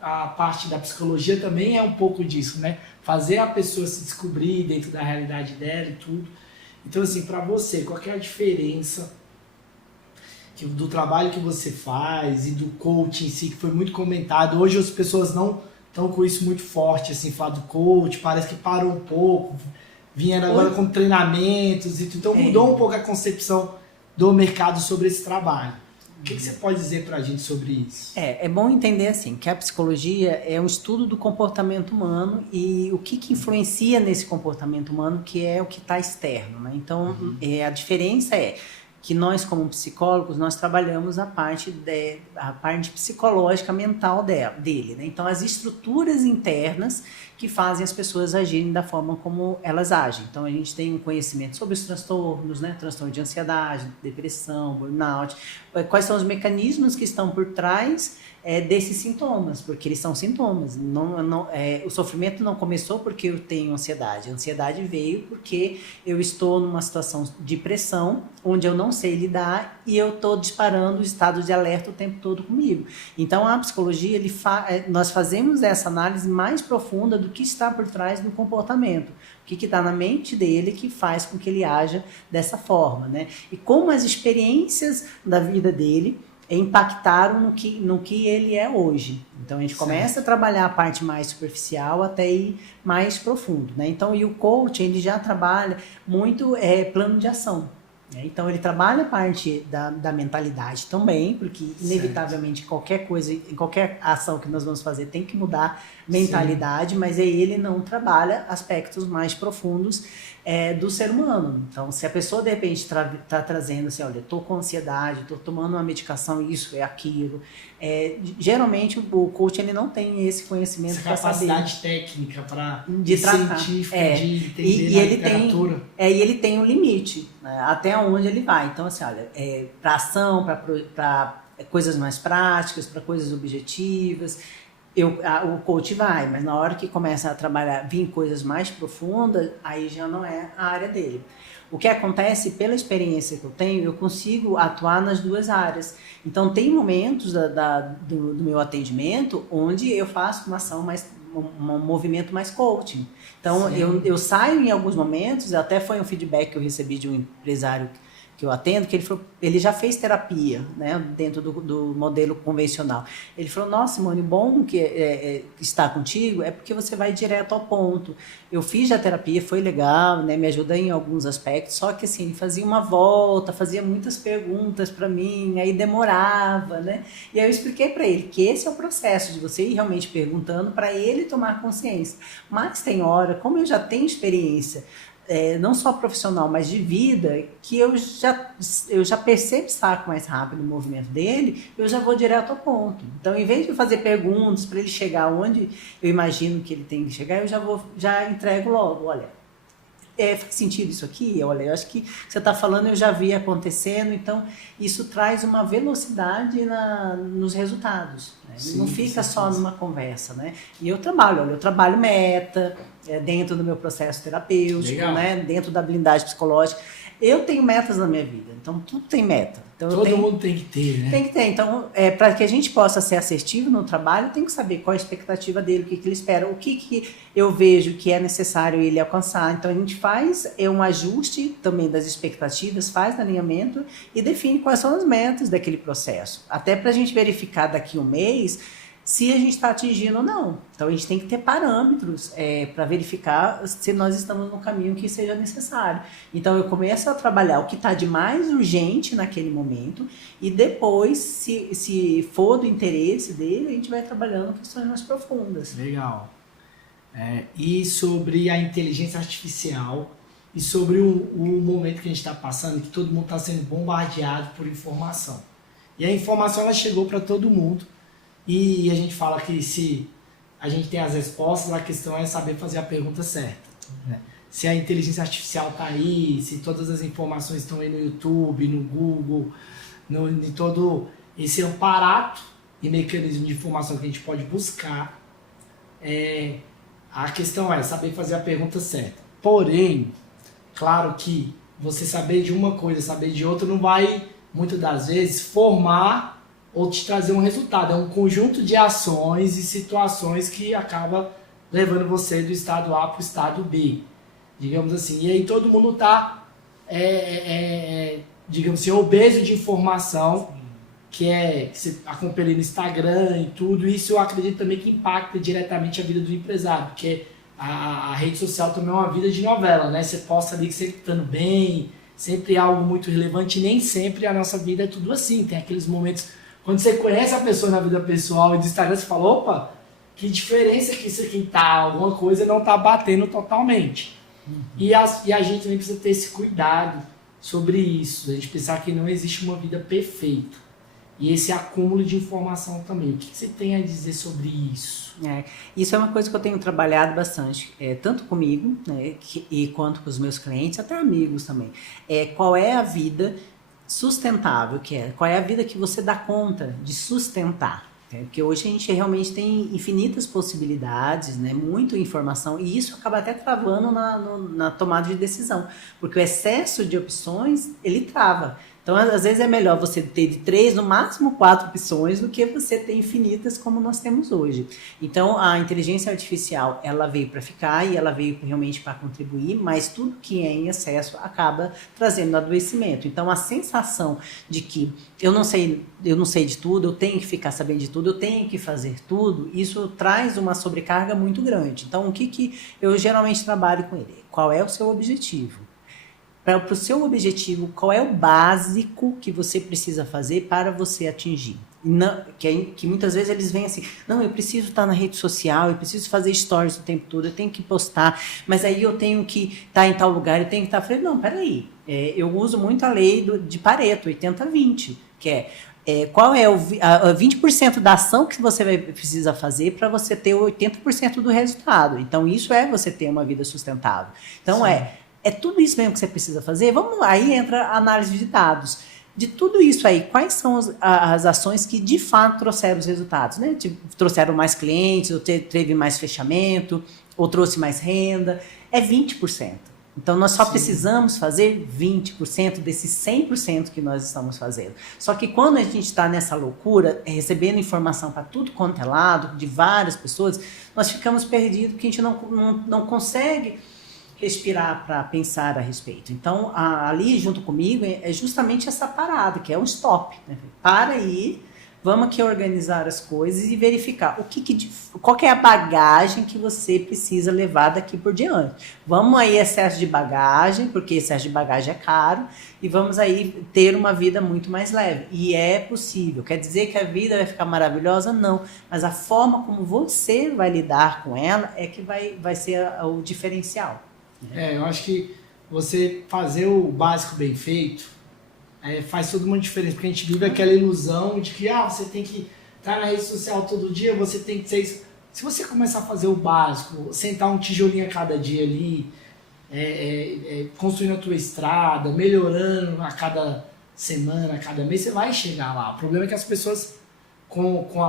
a parte da psicologia também é um pouco disso, né? Fazer a pessoa se descobrir dentro da realidade dela e tudo. Então, assim, para você, qual que é a diferença do trabalho que você faz e do coach em si, que foi muito comentado? Hoje as pessoas não estão com isso muito forte, assim, falar do coach, parece que parou um pouco, vieram agora com treinamentos, então mudou um pouco a concepção do mercado sobre esse trabalho. O que você pode dizer para a gente sobre isso? É bom entender assim que a psicologia é um estudo do comportamento humano e o que influencia nesse comportamento humano, que é o que está externo, né? Então, a diferença é que nós, como psicólogos, nós trabalhamos a parte psicológica, mental dele, né? Então, as estruturas internas que fazem as pessoas agirem da forma como elas agem. Então, a gente tem um conhecimento sobre os transtornos, né? Transtorno de ansiedade, depressão, burnout, quais são os mecanismos que estão por trás desses sintomas, porque eles são sintomas. O sofrimento não começou porque eu tenho ansiedade. A ansiedade veio porque eu estou numa situação de pressão, onde eu não sei lidar e eu estou disparando o estado de alerta o tempo todo comigo. Então, a psicologia, nós fazemos essa análise mais profunda do que está por trás do comportamento. O que está na mente dele que faz com que ele haja dessa forma, né? E como as experiências da vida dele impactaram no que ele é hoje. Então, a gente começa a trabalhar a parte mais superficial até ir mais profundo, né? Então, e o coach, ele já trabalha muito plano de ação. Então, ele trabalha a parte da mentalidade também, porque inevitavelmente qualquer coisa, qualquer ação que nós vamos fazer tem que mudar mentalidade, mas aí ele não trabalha aspectos mais profundos do ser humano. Então, se a pessoa de repente está trazendo assim, olha, estou com ansiedade, estou tomando uma medicação, isso é aquilo, geralmente o coach ele não tem esse conhecimento para saber. Capacidade técnica para científica, de entender a literatura. E ele tem um limite, né, até onde ele vai. Então, assim, olha, para ação, para coisas mais práticas, para coisas objetivas, o coach vai, mas na hora que começa a trabalhar, vir coisas mais profundas, aí já não é a área dele. O que acontece, pela experiência que eu tenho, eu consigo atuar nas duas áreas. Então, tem momentos do meu atendimento onde eu faço uma ação mais, um movimento mais coaching. Então, eu saio em alguns momentos, até foi um feedback que eu recebi de um empresário que eu atendo, que ele já fez terapia, né, dentro do modelo convencional. Ele falou, nossa, Simone, bom que estar contigo é porque você vai direto ao ponto. Eu fiz a terapia, foi legal, né, me ajuda em alguns aspectos, só que assim, ele fazia uma volta, fazia muitas perguntas para mim, aí demorava, né, e aí eu expliquei para ele que esse é o processo de você ir realmente perguntando para ele tomar consciência. Mas tem hora, como eu já tenho experiência, não só profissional, mas de vida, que eu já percebo saco mais rápido o movimento dele, eu já vou direto ao ponto. Então, em vez de fazer perguntas para ele chegar onde eu imagino que ele tem que chegar, eu já entrego logo, olha, faz sentido isso aqui? Olha, eu acho que você está falando, eu já vi acontecendo, então isso traz uma velocidade nos resultados, né? Sim, Não fica só numa conversa, né? E eu trabalho meta, dentro do meu processo terapêutico, né? Dentro da blindagem psicológica. Eu tenho metas na minha vida, então tudo tem meta. Então, todo mundo tem que ter, né? Tem que ter. Então, para que a gente possa ser assertivo no trabalho, tem que saber qual a expectativa dele, o que ele espera, o que eu vejo que é necessário ele alcançar. Então, a gente faz um ajuste também das expectativas, faz alinhamento e define quais são as metas daquele processo. Até para a gente verificar daqui a um mês se a gente está atingindo ou não. Então, a gente tem que ter parâmetros para verificar se nós estamos no caminho que seja necessário. Então, eu começo a trabalhar o que está de mais urgente naquele momento e depois, se for do interesse dele, a gente vai trabalhando questões mais profundas. Legal. E sobre a inteligência artificial e sobre o momento que a gente está passando, que todo mundo está sendo bombardeado por informação. E a informação ela chegou para todo mundo. E a gente fala que se a gente tem as respostas, a questão é saber fazer a pergunta certa, né? Se a inteligência artificial está aí, se todas as informações estão aí no YouTube, no Google, em todo esse aparato e mecanismo de informação que a gente pode buscar, a questão é saber fazer a pergunta certa. Porém, claro que você saber de uma coisa, saber de outra, não vai, muitas das vezes, formar ou te trazer um resultado. É um conjunto de ações e situações que acaba levando você do estado A para o estado B, digamos assim. E aí todo mundo está, digamos assim, obeso de informação, que você acompanha no Instagram e tudo. Isso eu acredito também que impacta diretamente a vida do empresário, porque a rede social também é uma vida de novela, né? Você posta ali que você está bem, sempre é algo muito relevante, e nem sempre a nossa vida é tudo assim. Tem aqueles momentos quando você conhece a pessoa na vida pessoal e do Instagram, você fala, opa, que diferença que isso aqui tá, alguma coisa não tá batendo totalmente. Uhum. E a gente também precisa ter esse cuidado sobre isso, a gente pensar que não existe uma vida perfeita. E esse acúmulo de informação também. O que você tem a dizer sobre isso? Isso é uma coisa que eu tenho trabalhado bastante, tanto comigo, né, e quanto com os meus clientes, até amigos também. Qual é a vida sustentável qual é a vida que você dá conta de sustentar, né? Porque hoje a gente realmente tem infinitas possibilidades, né? Muita informação, e isso acaba até travando na tomada de decisão, porque o excesso de opções, ele trava. Então, às vezes é melhor você ter de 3, no máximo 4 opções, do que você ter infinitas como nós temos hoje. Então, a inteligência artificial, ela veio para ficar e ela veio realmente para contribuir, mas tudo que é em excesso acaba trazendo adoecimento. Então, a sensação de que eu não sei de tudo, eu tenho que ficar sabendo de tudo, eu tenho que fazer tudo, isso traz uma sobrecarga muito grande. Então, o que eu geralmente trabalho com ele? Qual é o seu objetivo? Para o seu objetivo, qual é o básico que você precisa fazer para você atingir? Não, que muitas vezes eles vêm assim, não, eu preciso estar na rede social, eu preciso fazer stories o tempo todo, eu tenho que postar, mas aí eu tenho que estar em tal lugar, eu tenho que estar... Eu falei, não, peraí, eu uso muito a lei de Pareto, 80-20, que qual é o 20% da ação que você precisa fazer para você ter o 80% do resultado. Então, isso é você ter uma vida sustentável. Então, sim, é tudo isso mesmo que você precisa fazer? Vamos lá, aí entra a análise de dados. De tudo isso aí, quais são as ações que de fato trouxeram os resultados, né? Trouxeram mais clientes, ou teve mais fechamento, ou trouxe mais renda? É 20%. Então, nós só precisamos fazer 20% desses 100% que nós estamos fazendo. Só que quando a gente está nessa loucura, recebendo informação para tudo quanto é lado, de várias pessoas, nós ficamos perdidos, porque a gente não consegue respirar para pensar a respeito. Então, ali junto comigo é justamente essa parada, que é um stop, né? Para aí, vamos aqui organizar as coisas e verificar qual que é a bagagem que você precisa levar daqui por diante. Vamos aí excesso de bagagem, porque excesso de bagagem é caro, e vamos aí ter uma vida muito mais leve. E é possível. Quer dizer que a vida vai ficar maravilhosa? Não. Mas a forma como você vai lidar com ela é que vai ser o diferencial. Eu acho que você fazer o básico bem feito faz toda uma diferença, porque a gente vive aquela ilusão de que você tem que estar na rede social todo dia, você tem que ser isso. Se você começar a fazer o básico, sentar um tijolinho a cada dia ali, construindo a tua estrada, melhorando a cada semana, a cada mês, você vai chegar lá. O problema é que as pessoas,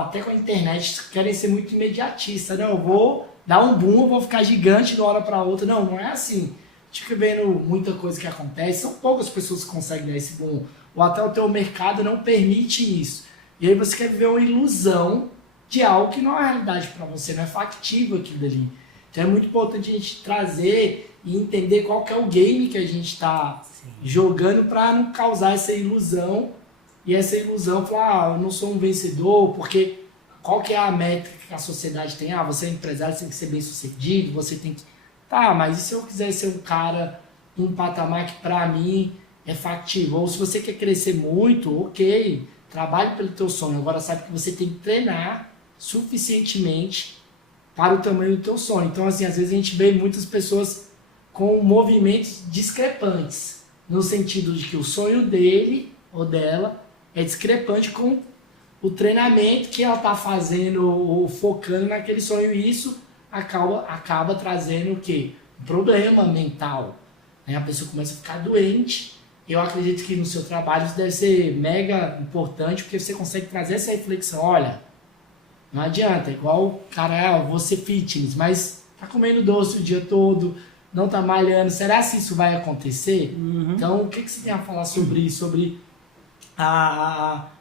até com a internet, querem ser muito imediatistas. Não, eu vou dar um boom, eu vou ficar gigante de uma hora para outra. Não, não é assim. A gente fica vendo muita coisa que acontece, são poucas pessoas que conseguem dar esse boom. Ou até o teu mercado não permite isso. E aí você quer viver uma ilusão de algo que não é realidade para você, não é factível aquilo dali. Então é muito importante a gente trazer e entender qual que é o game que a gente está jogando para não causar essa ilusão. E essa ilusão, falar, eu não sou um vencedor, porque qual que é a métrica que a sociedade tem? Você é empresário, você tem que ser bem sucedido, você tem que... Tá, mas e se eu quiser ser um cara em um patamar que para mim é factível? Ou se você quer crescer muito, ok, trabalhe pelo teu sonho. Agora sabe que você tem que treinar suficientemente para o tamanho do teu sonho. Então, assim, às vezes a gente vê muitas pessoas com movimentos discrepantes, no sentido de que o sonho dele ou dela é discrepante com o treinamento que ela está fazendo ou focando naquele sonho, e isso acaba trazendo o quê? Um problema mental. Né? A pessoa começa a ficar doente. Eu acredito que no seu trabalho isso deve ser mega importante, porque você consegue trazer essa reflexão. Olha, não adianta, igual o cara, vou ser fitness, mas tá comendo doce o dia todo, não tá malhando. Será que isso vai acontecer? Então, o que você tem a falar sobre isso? Sobre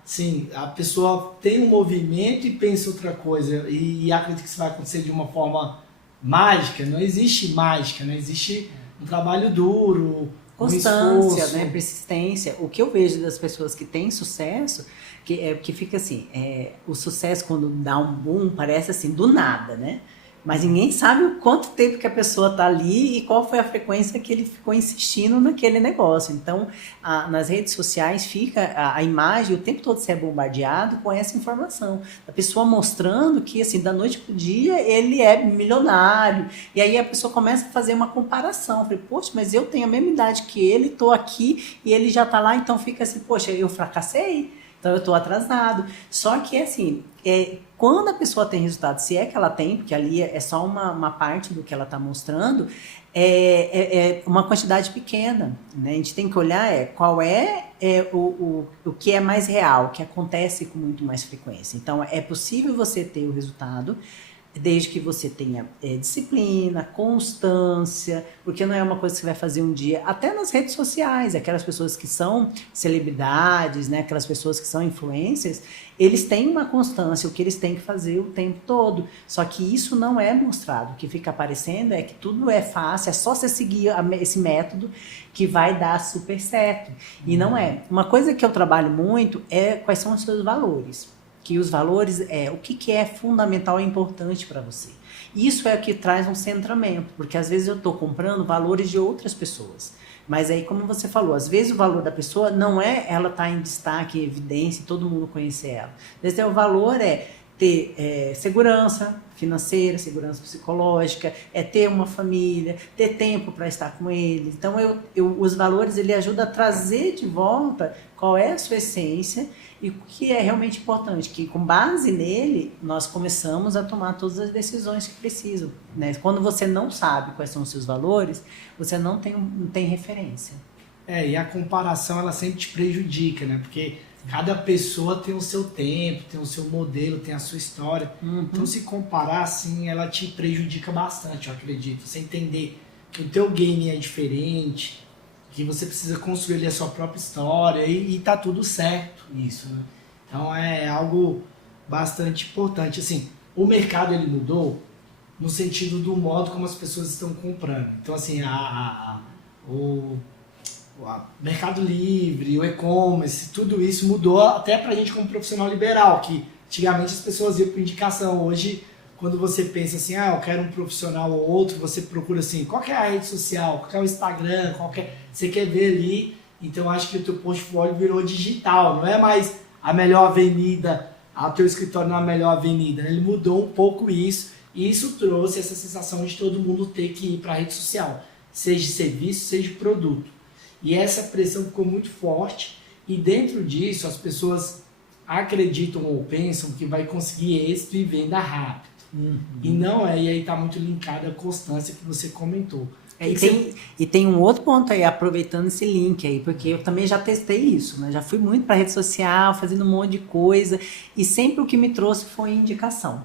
sim, a pessoa tem um movimento e pensa outra coisa e acredita que isso vai acontecer de uma forma mágica. Não existe mágica, não existe um trabalho duro, constância, um né, persistência. O que eu vejo das pessoas que têm sucesso, que fica assim, o sucesso quando dá um boom parece assim, do nada, né? Mas ninguém sabe o quanto tempo que a pessoa está ali e qual foi a frequência que ele ficou insistindo naquele negócio. Então, nas redes sociais fica a imagem, o tempo todo você é bombardeado com essa informação. A pessoa mostrando que, assim, da noite para o dia, ele é milionário. E aí a pessoa começa a fazer uma comparação. Eu falei, poxa, mas eu tenho a mesma idade que ele, estou aqui e ele já está lá. Então fica assim, poxa, eu fracassei. Então eu estou atrasado. Só que assim, quando a pessoa tem resultado, se é que ela tem, porque ali é só uma parte do que ela está mostrando, é uma quantidade pequena. Né? A gente tem que olhar qual o que é mais real, o que acontece com muito mais frequência. Então é possível você ter o resultado, desde que você tenha disciplina, constância, porque não é uma coisa que você vai fazer um dia, até nas redes sociais, aquelas pessoas que são celebridades, né, aquelas pessoas que são influencers, eles têm uma constância, o que eles têm que fazer o tempo todo, só que isso não é mostrado, o que fica aparecendo é que tudo é fácil, é só você seguir esse método que vai dar super certo, e não é. Uma coisa que eu trabalho muito é quais são os seus valores. Que os valores o que é fundamental e importante para você. Isso é o que traz um centramento, porque às vezes eu estou comprando valores de outras pessoas. Mas aí, como você falou, às vezes o valor da pessoa não é ela estar em destaque, em evidência, e todo mundo conhecer ela. Às vezes o valor é ter segurança financeira, segurança psicológica, ter uma família, ter tempo para estar com eles. Então, os valores, ele ajuda a trazer de volta qual é a sua essência e o que é realmente importante, que com base nele, nós começamos a tomar todas as decisões que precisam. Né? Quando você não sabe quais são os seus valores, você não tem referência. E a comparação, ela sempre te prejudica, né? Porque cada pessoa tem o seu tempo, tem o seu modelo, tem a sua história. Então, se comparar, assim, ela te prejudica bastante, eu acredito. Você entender que o teu game é diferente, que você precisa construir ali a sua própria história e tá tudo certo isso, né? Então, é algo bastante importante. Assim, o mercado, ele mudou no sentido do modo como as pessoas estão comprando. Então, assim, o Mercado Livre, o e-commerce, tudo isso mudou até pra gente como profissional liberal, que antigamente as pessoas iam por indicação. Hoje, quando você pensa assim, eu quero um profissional ou outro, você procura assim, qual que é a rede social, qual que é o Instagram, você quer ver ali. Então, acho que o teu portfólio virou digital, não é mais a melhor avenida, o teu escritório na melhor avenida. Ele mudou um pouco isso, e isso trouxe essa sensação de todo mundo ter que ir para a rede social, seja de serviço, seja de produto. E essa pressão ficou muito forte, e dentro disso as pessoas acreditam ou pensam que vai conseguir êxito e venda rápido. E não e aí está muito linkado à constância que você comentou. E tem um outro ponto aí, aproveitando esse link aí, porque eu também já testei isso, né? Já fui muito para rede social, fazendo um monte de coisa, e sempre o que me trouxe foi indicação.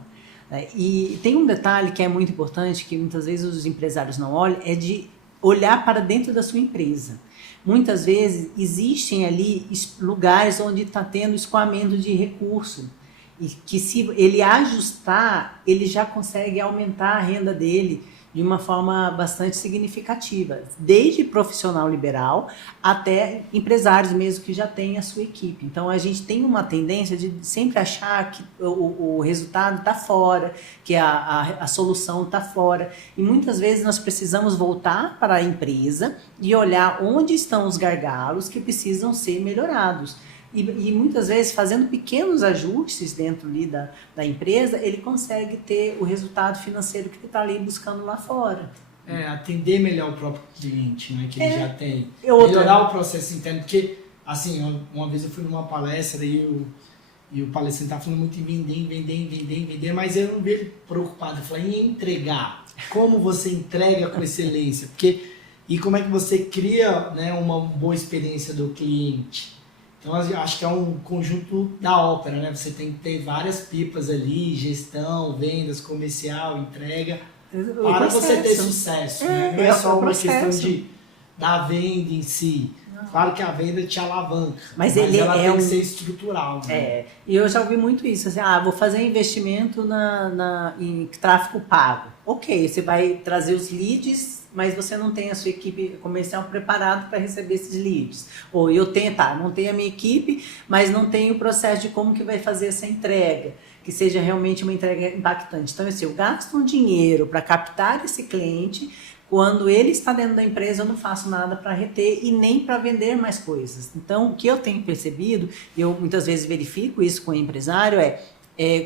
Né? E tem um detalhe que é muito importante, que muitas vezes os empresários não olham, é de olhar para dentro da sua empresa. Muitas vezes existem ali lugares onde está tendo escoamento de recurso, e que se ele ajustar, ele já consegue aumentar a renda dele de uma forma bastante significativa, desde profissional liberal até empresários mesmo que já têm a sua equipe. Então a gente tem uma tendência de sempre achar que o resultado está fora, que a solução está fora, e muitas vezes nós precisamos voltar para a empresa e olhar onde estão os gargalos que precisam ser melhorados. E muitas vezes, fazendo pequenos ajustes dentro ali da empresa, ele consegue ter o resultado financeiro que ele está ali buscando lá fora. Atender melhor o próprio cliente, né, que ele já tem. Melhorar o processo interno, porque, assim, uma vez eu fui numa palestra e o palestrante estava falando muito em vender, mas eu não vi ele preocupado. Eu falei, em entregar. Como você entrega com excelência? E como é que você cria, né, uma boa experiência do cliente? Então, eu acho que é um conjunto da ópera, né? Você tem que ter várias pipas ali, gestão, vendas, comercial, entrega, para você ter sucesso. Né? Não é só uma questão da venda em si. Não. Claro que a venda te alavanca, mas ela tem que ser estrutural. Né? E eu já ouvi muito isso, assim, vou fazer investimento em tráfego pago. Ok, você vai trazer os leads, mas você não tem a sua equipe comercial preparada para receber esses leads. Ou não tenho a minha equipe, mas não tenho o processo de como que vai fazer essa entrega, que seja realmente uma entrega impactante. Então, assim, eu gasto um dinheiro para captar esse cliente, quando ele está dentro da empresa, eu não faço nada para reter e nem para vender mais coisas. Então, o que eu tenho percebido, e eu muitas vezes verifico isso com o empresário,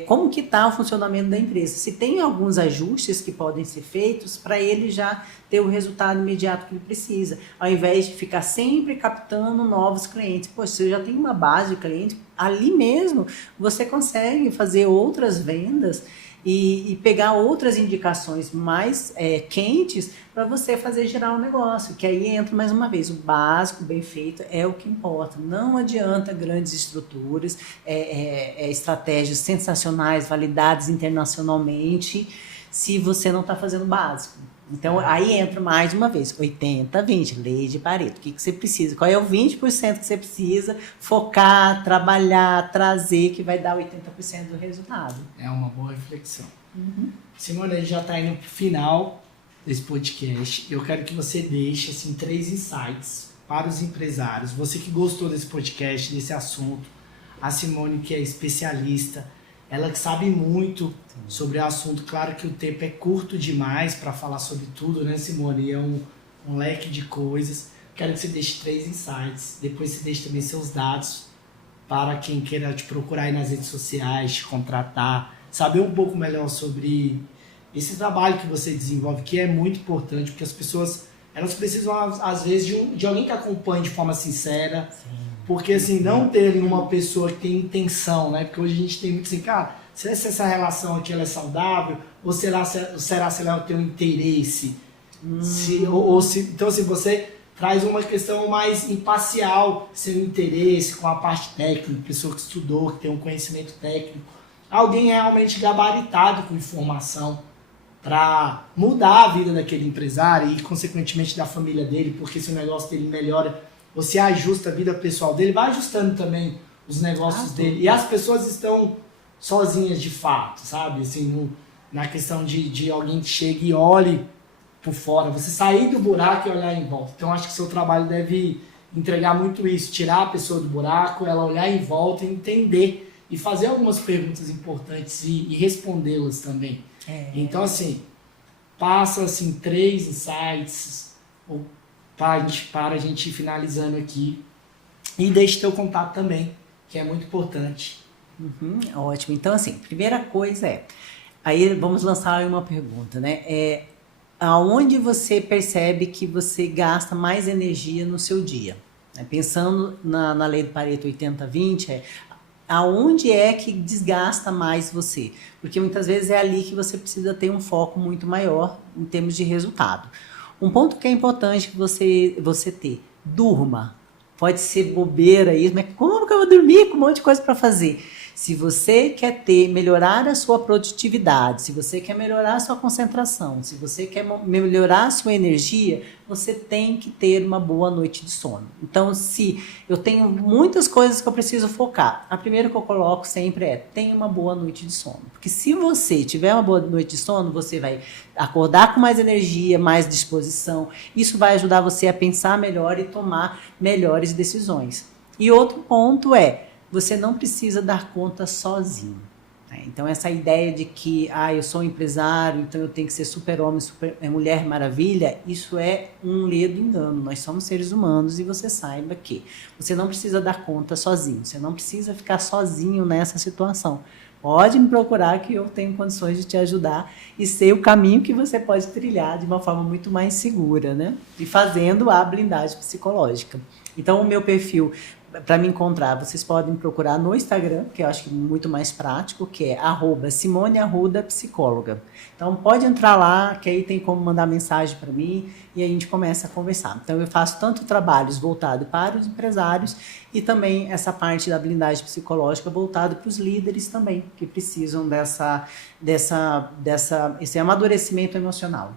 como que está o funcionamento da empresa. Se tem alguns ajustes que podem ser feitos para ele já ter o resultado imediato que ele precisa, ao invés de ficar sempre captando novos clientes. Poxa, você já tem uma base de clientes, ali mesmo você consegue fazer outras vendas e pegar outras indicações mais quentes para você fazer girar o negócio, que aí entra mais uma vez, o básico, bem feito, é o que importa. Não adianta grandes estruturas, estratégias sensacionais, validadas internacionalmente, se você não está fazendo o básico. Então, aí entra mais uma vez, 80-20, lei de Pareto. O que você precisa? Qual é o 20% que você precisa focar, trabalhar, trazer, que vai dar 80% do resultado? É uma boa reflexão. Simone, a gente já está indo para o final desse podcast. Eu quero que você deixe assim, 3 insights para os empresários. Você que gostou desse podcast, desse assunto. A Simone, que é especialista, ela que sabe muito sobre o assunto. Claro que o tempo é curto demais para falar sobre tudo, né, Simone? É um leque de coisas. Quero que você deixe 3 insights. Depois você deixe também seus dados para quem queira te procurar aí nas redes sociais, te contratar, saber um pouco melhor sobre esse trabalho que você desenvolve, que é muito importante, porque as pessoas, elas precisam, às vezes, de alguém que acompanhe de forma sincera. Sim. Porque, assim, não ter uma pessoa que tem intenção, né? Porque hoje a gente tem muito assim, cara, será se essa relação aqui ela é saudável? Ou será se ela tem um interesse? Então, assim, você traz uma questão mais imparcial, seu interesse com a parte técnica, pessoa que estudou, que tem um conhecimento técnico. Alguém realmente gabaritado com informação para mudar a vida daquele empresário e, consequentemente, da família dele, porque se o negócio dele melhora, ou se ajusta a vida pessoal dele, vai ajustando também os negócios dele. E as pessoas estão sozinhas de fato, sabe? Assim, na questão de alguém que chega e olhe por fora, você sair do buraco e olhar em volta. Então, acho que o seu trabalho deve entregar muito isso, tirar a pessoa do buraco, ela olhar em volta e entender e fazer algumas perguntas importantes e respondê-las também. Então, assim, passa assim, 3 insights para a gente ir finalizando aqui. E deixe teu contato também, que é muito importante. Ótimo. Então, assim, primeira coisa aí vamos lançar uma pergunta, né? Aonde você percebe que você gasta mais energia no seu dia? Pensando na lei do Pareto 80-20, aonde é que desgasta mais você? Porque muitas vezes é ali que você precisa ter um foco muito maior em termos de resultado. Um ponto que é importante que você ter, durma. Pode ser bobeira isso, mas como que eu vou dormir com um monte de coisa para fazer? Se você quer melhorar a sua produtividade, se você quer melhorar a sua concentração, se você quer melhorar a sua energia, você tem que ter uma boa noite de sono. Então, se eu tenho muitas coisas que eu preciso focar, a primeira que eu coloco sempre é: tenha uma boa noite de sono. Porque se você tiver uma boa noite de sono, você vai acordar com mais energia, mais disposição. Isso vai ajudar você a pensar melhor e tomar melhores decisões. E outro ponto é: você não precisa dar conta sozinho. Né? Então, essa ideia de que eu sou um empresário, então eu tenho que ser super-homem, mulher maravilha, isso é um ledo engano. Nós somos seres humanos e você saiba que você não precisa dar conta sozinho. Você não precisa ficar sozinho nessa situação. Pode me procurar que eu tenho condições de te ajudar e ser o caminho que você pode trilhar de uma forma muito mais segura, né? E fazendo a blindagem psicológica. Então, o meu perfil, para me encontrar, vocês podem procurar no Instagram, que eu acho que é muito mais prático, que é @SimoneArruda_psicóloga. Então, pode entrar lá, que aí tem como mandar mensagem para mim e a gente começa a conversar. Então, eu faço tanto trabalhos voltados para os empresários e também essa parte da blindagem psicológica voltada para os líderes também, que precisam esse amadurecimento emocional.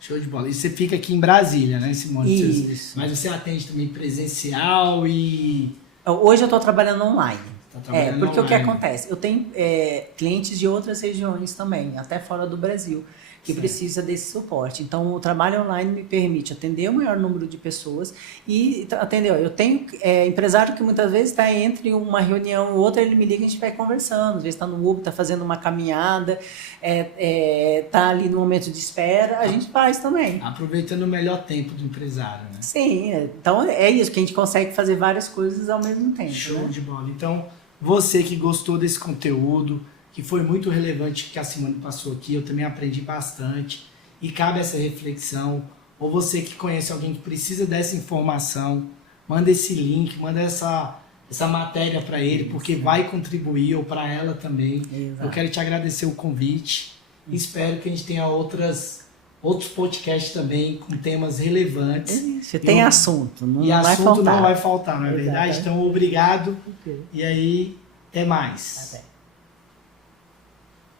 Show de bola. E você fica aqui em Brasília, né, Simone? Isso. Mas você atende também presencial e... Hoje eu estou trabalhando online. Trabalhando porque online. O que acontece? Eu tenho clientes de outras regiões também, até fora do Brasil, que precisa desse suporte. Então, o trabalho online me permite atender o maior número de pessoas e atender. Eu tenho empresário que muitas vezes está entre uma reunião e outra, ele me liga e a gente vai conversando. Às vezes está no Uber, está fazendo uma caminhada, está ali no momento de espera, a gente faz também. Aproveitando o melhor tempo do empresário, né? Sim, então é isso, que a gente consegue fazer várias coisas ao mesmo tempo. Show, né? de bola. Então, você que gostou desse conteúdo, que foi muito relevante que a Simone passou aqui, eu também aprendi bastante, e cabe essa reflexão, ou você que conhece alguém que precisa dessa informação, manda esse link, manda essa matéria para ele, porque vai contribuir, ou para ela também. Exato. Eu quero te agradecer o convite, espero que a gente tenha outros podcasts também com temas relevantes. Você tem assunto, não e vai assunto faltar. não vai faltar, não é verdade? Então, obrigado. Okay. E aí, até mais. Até.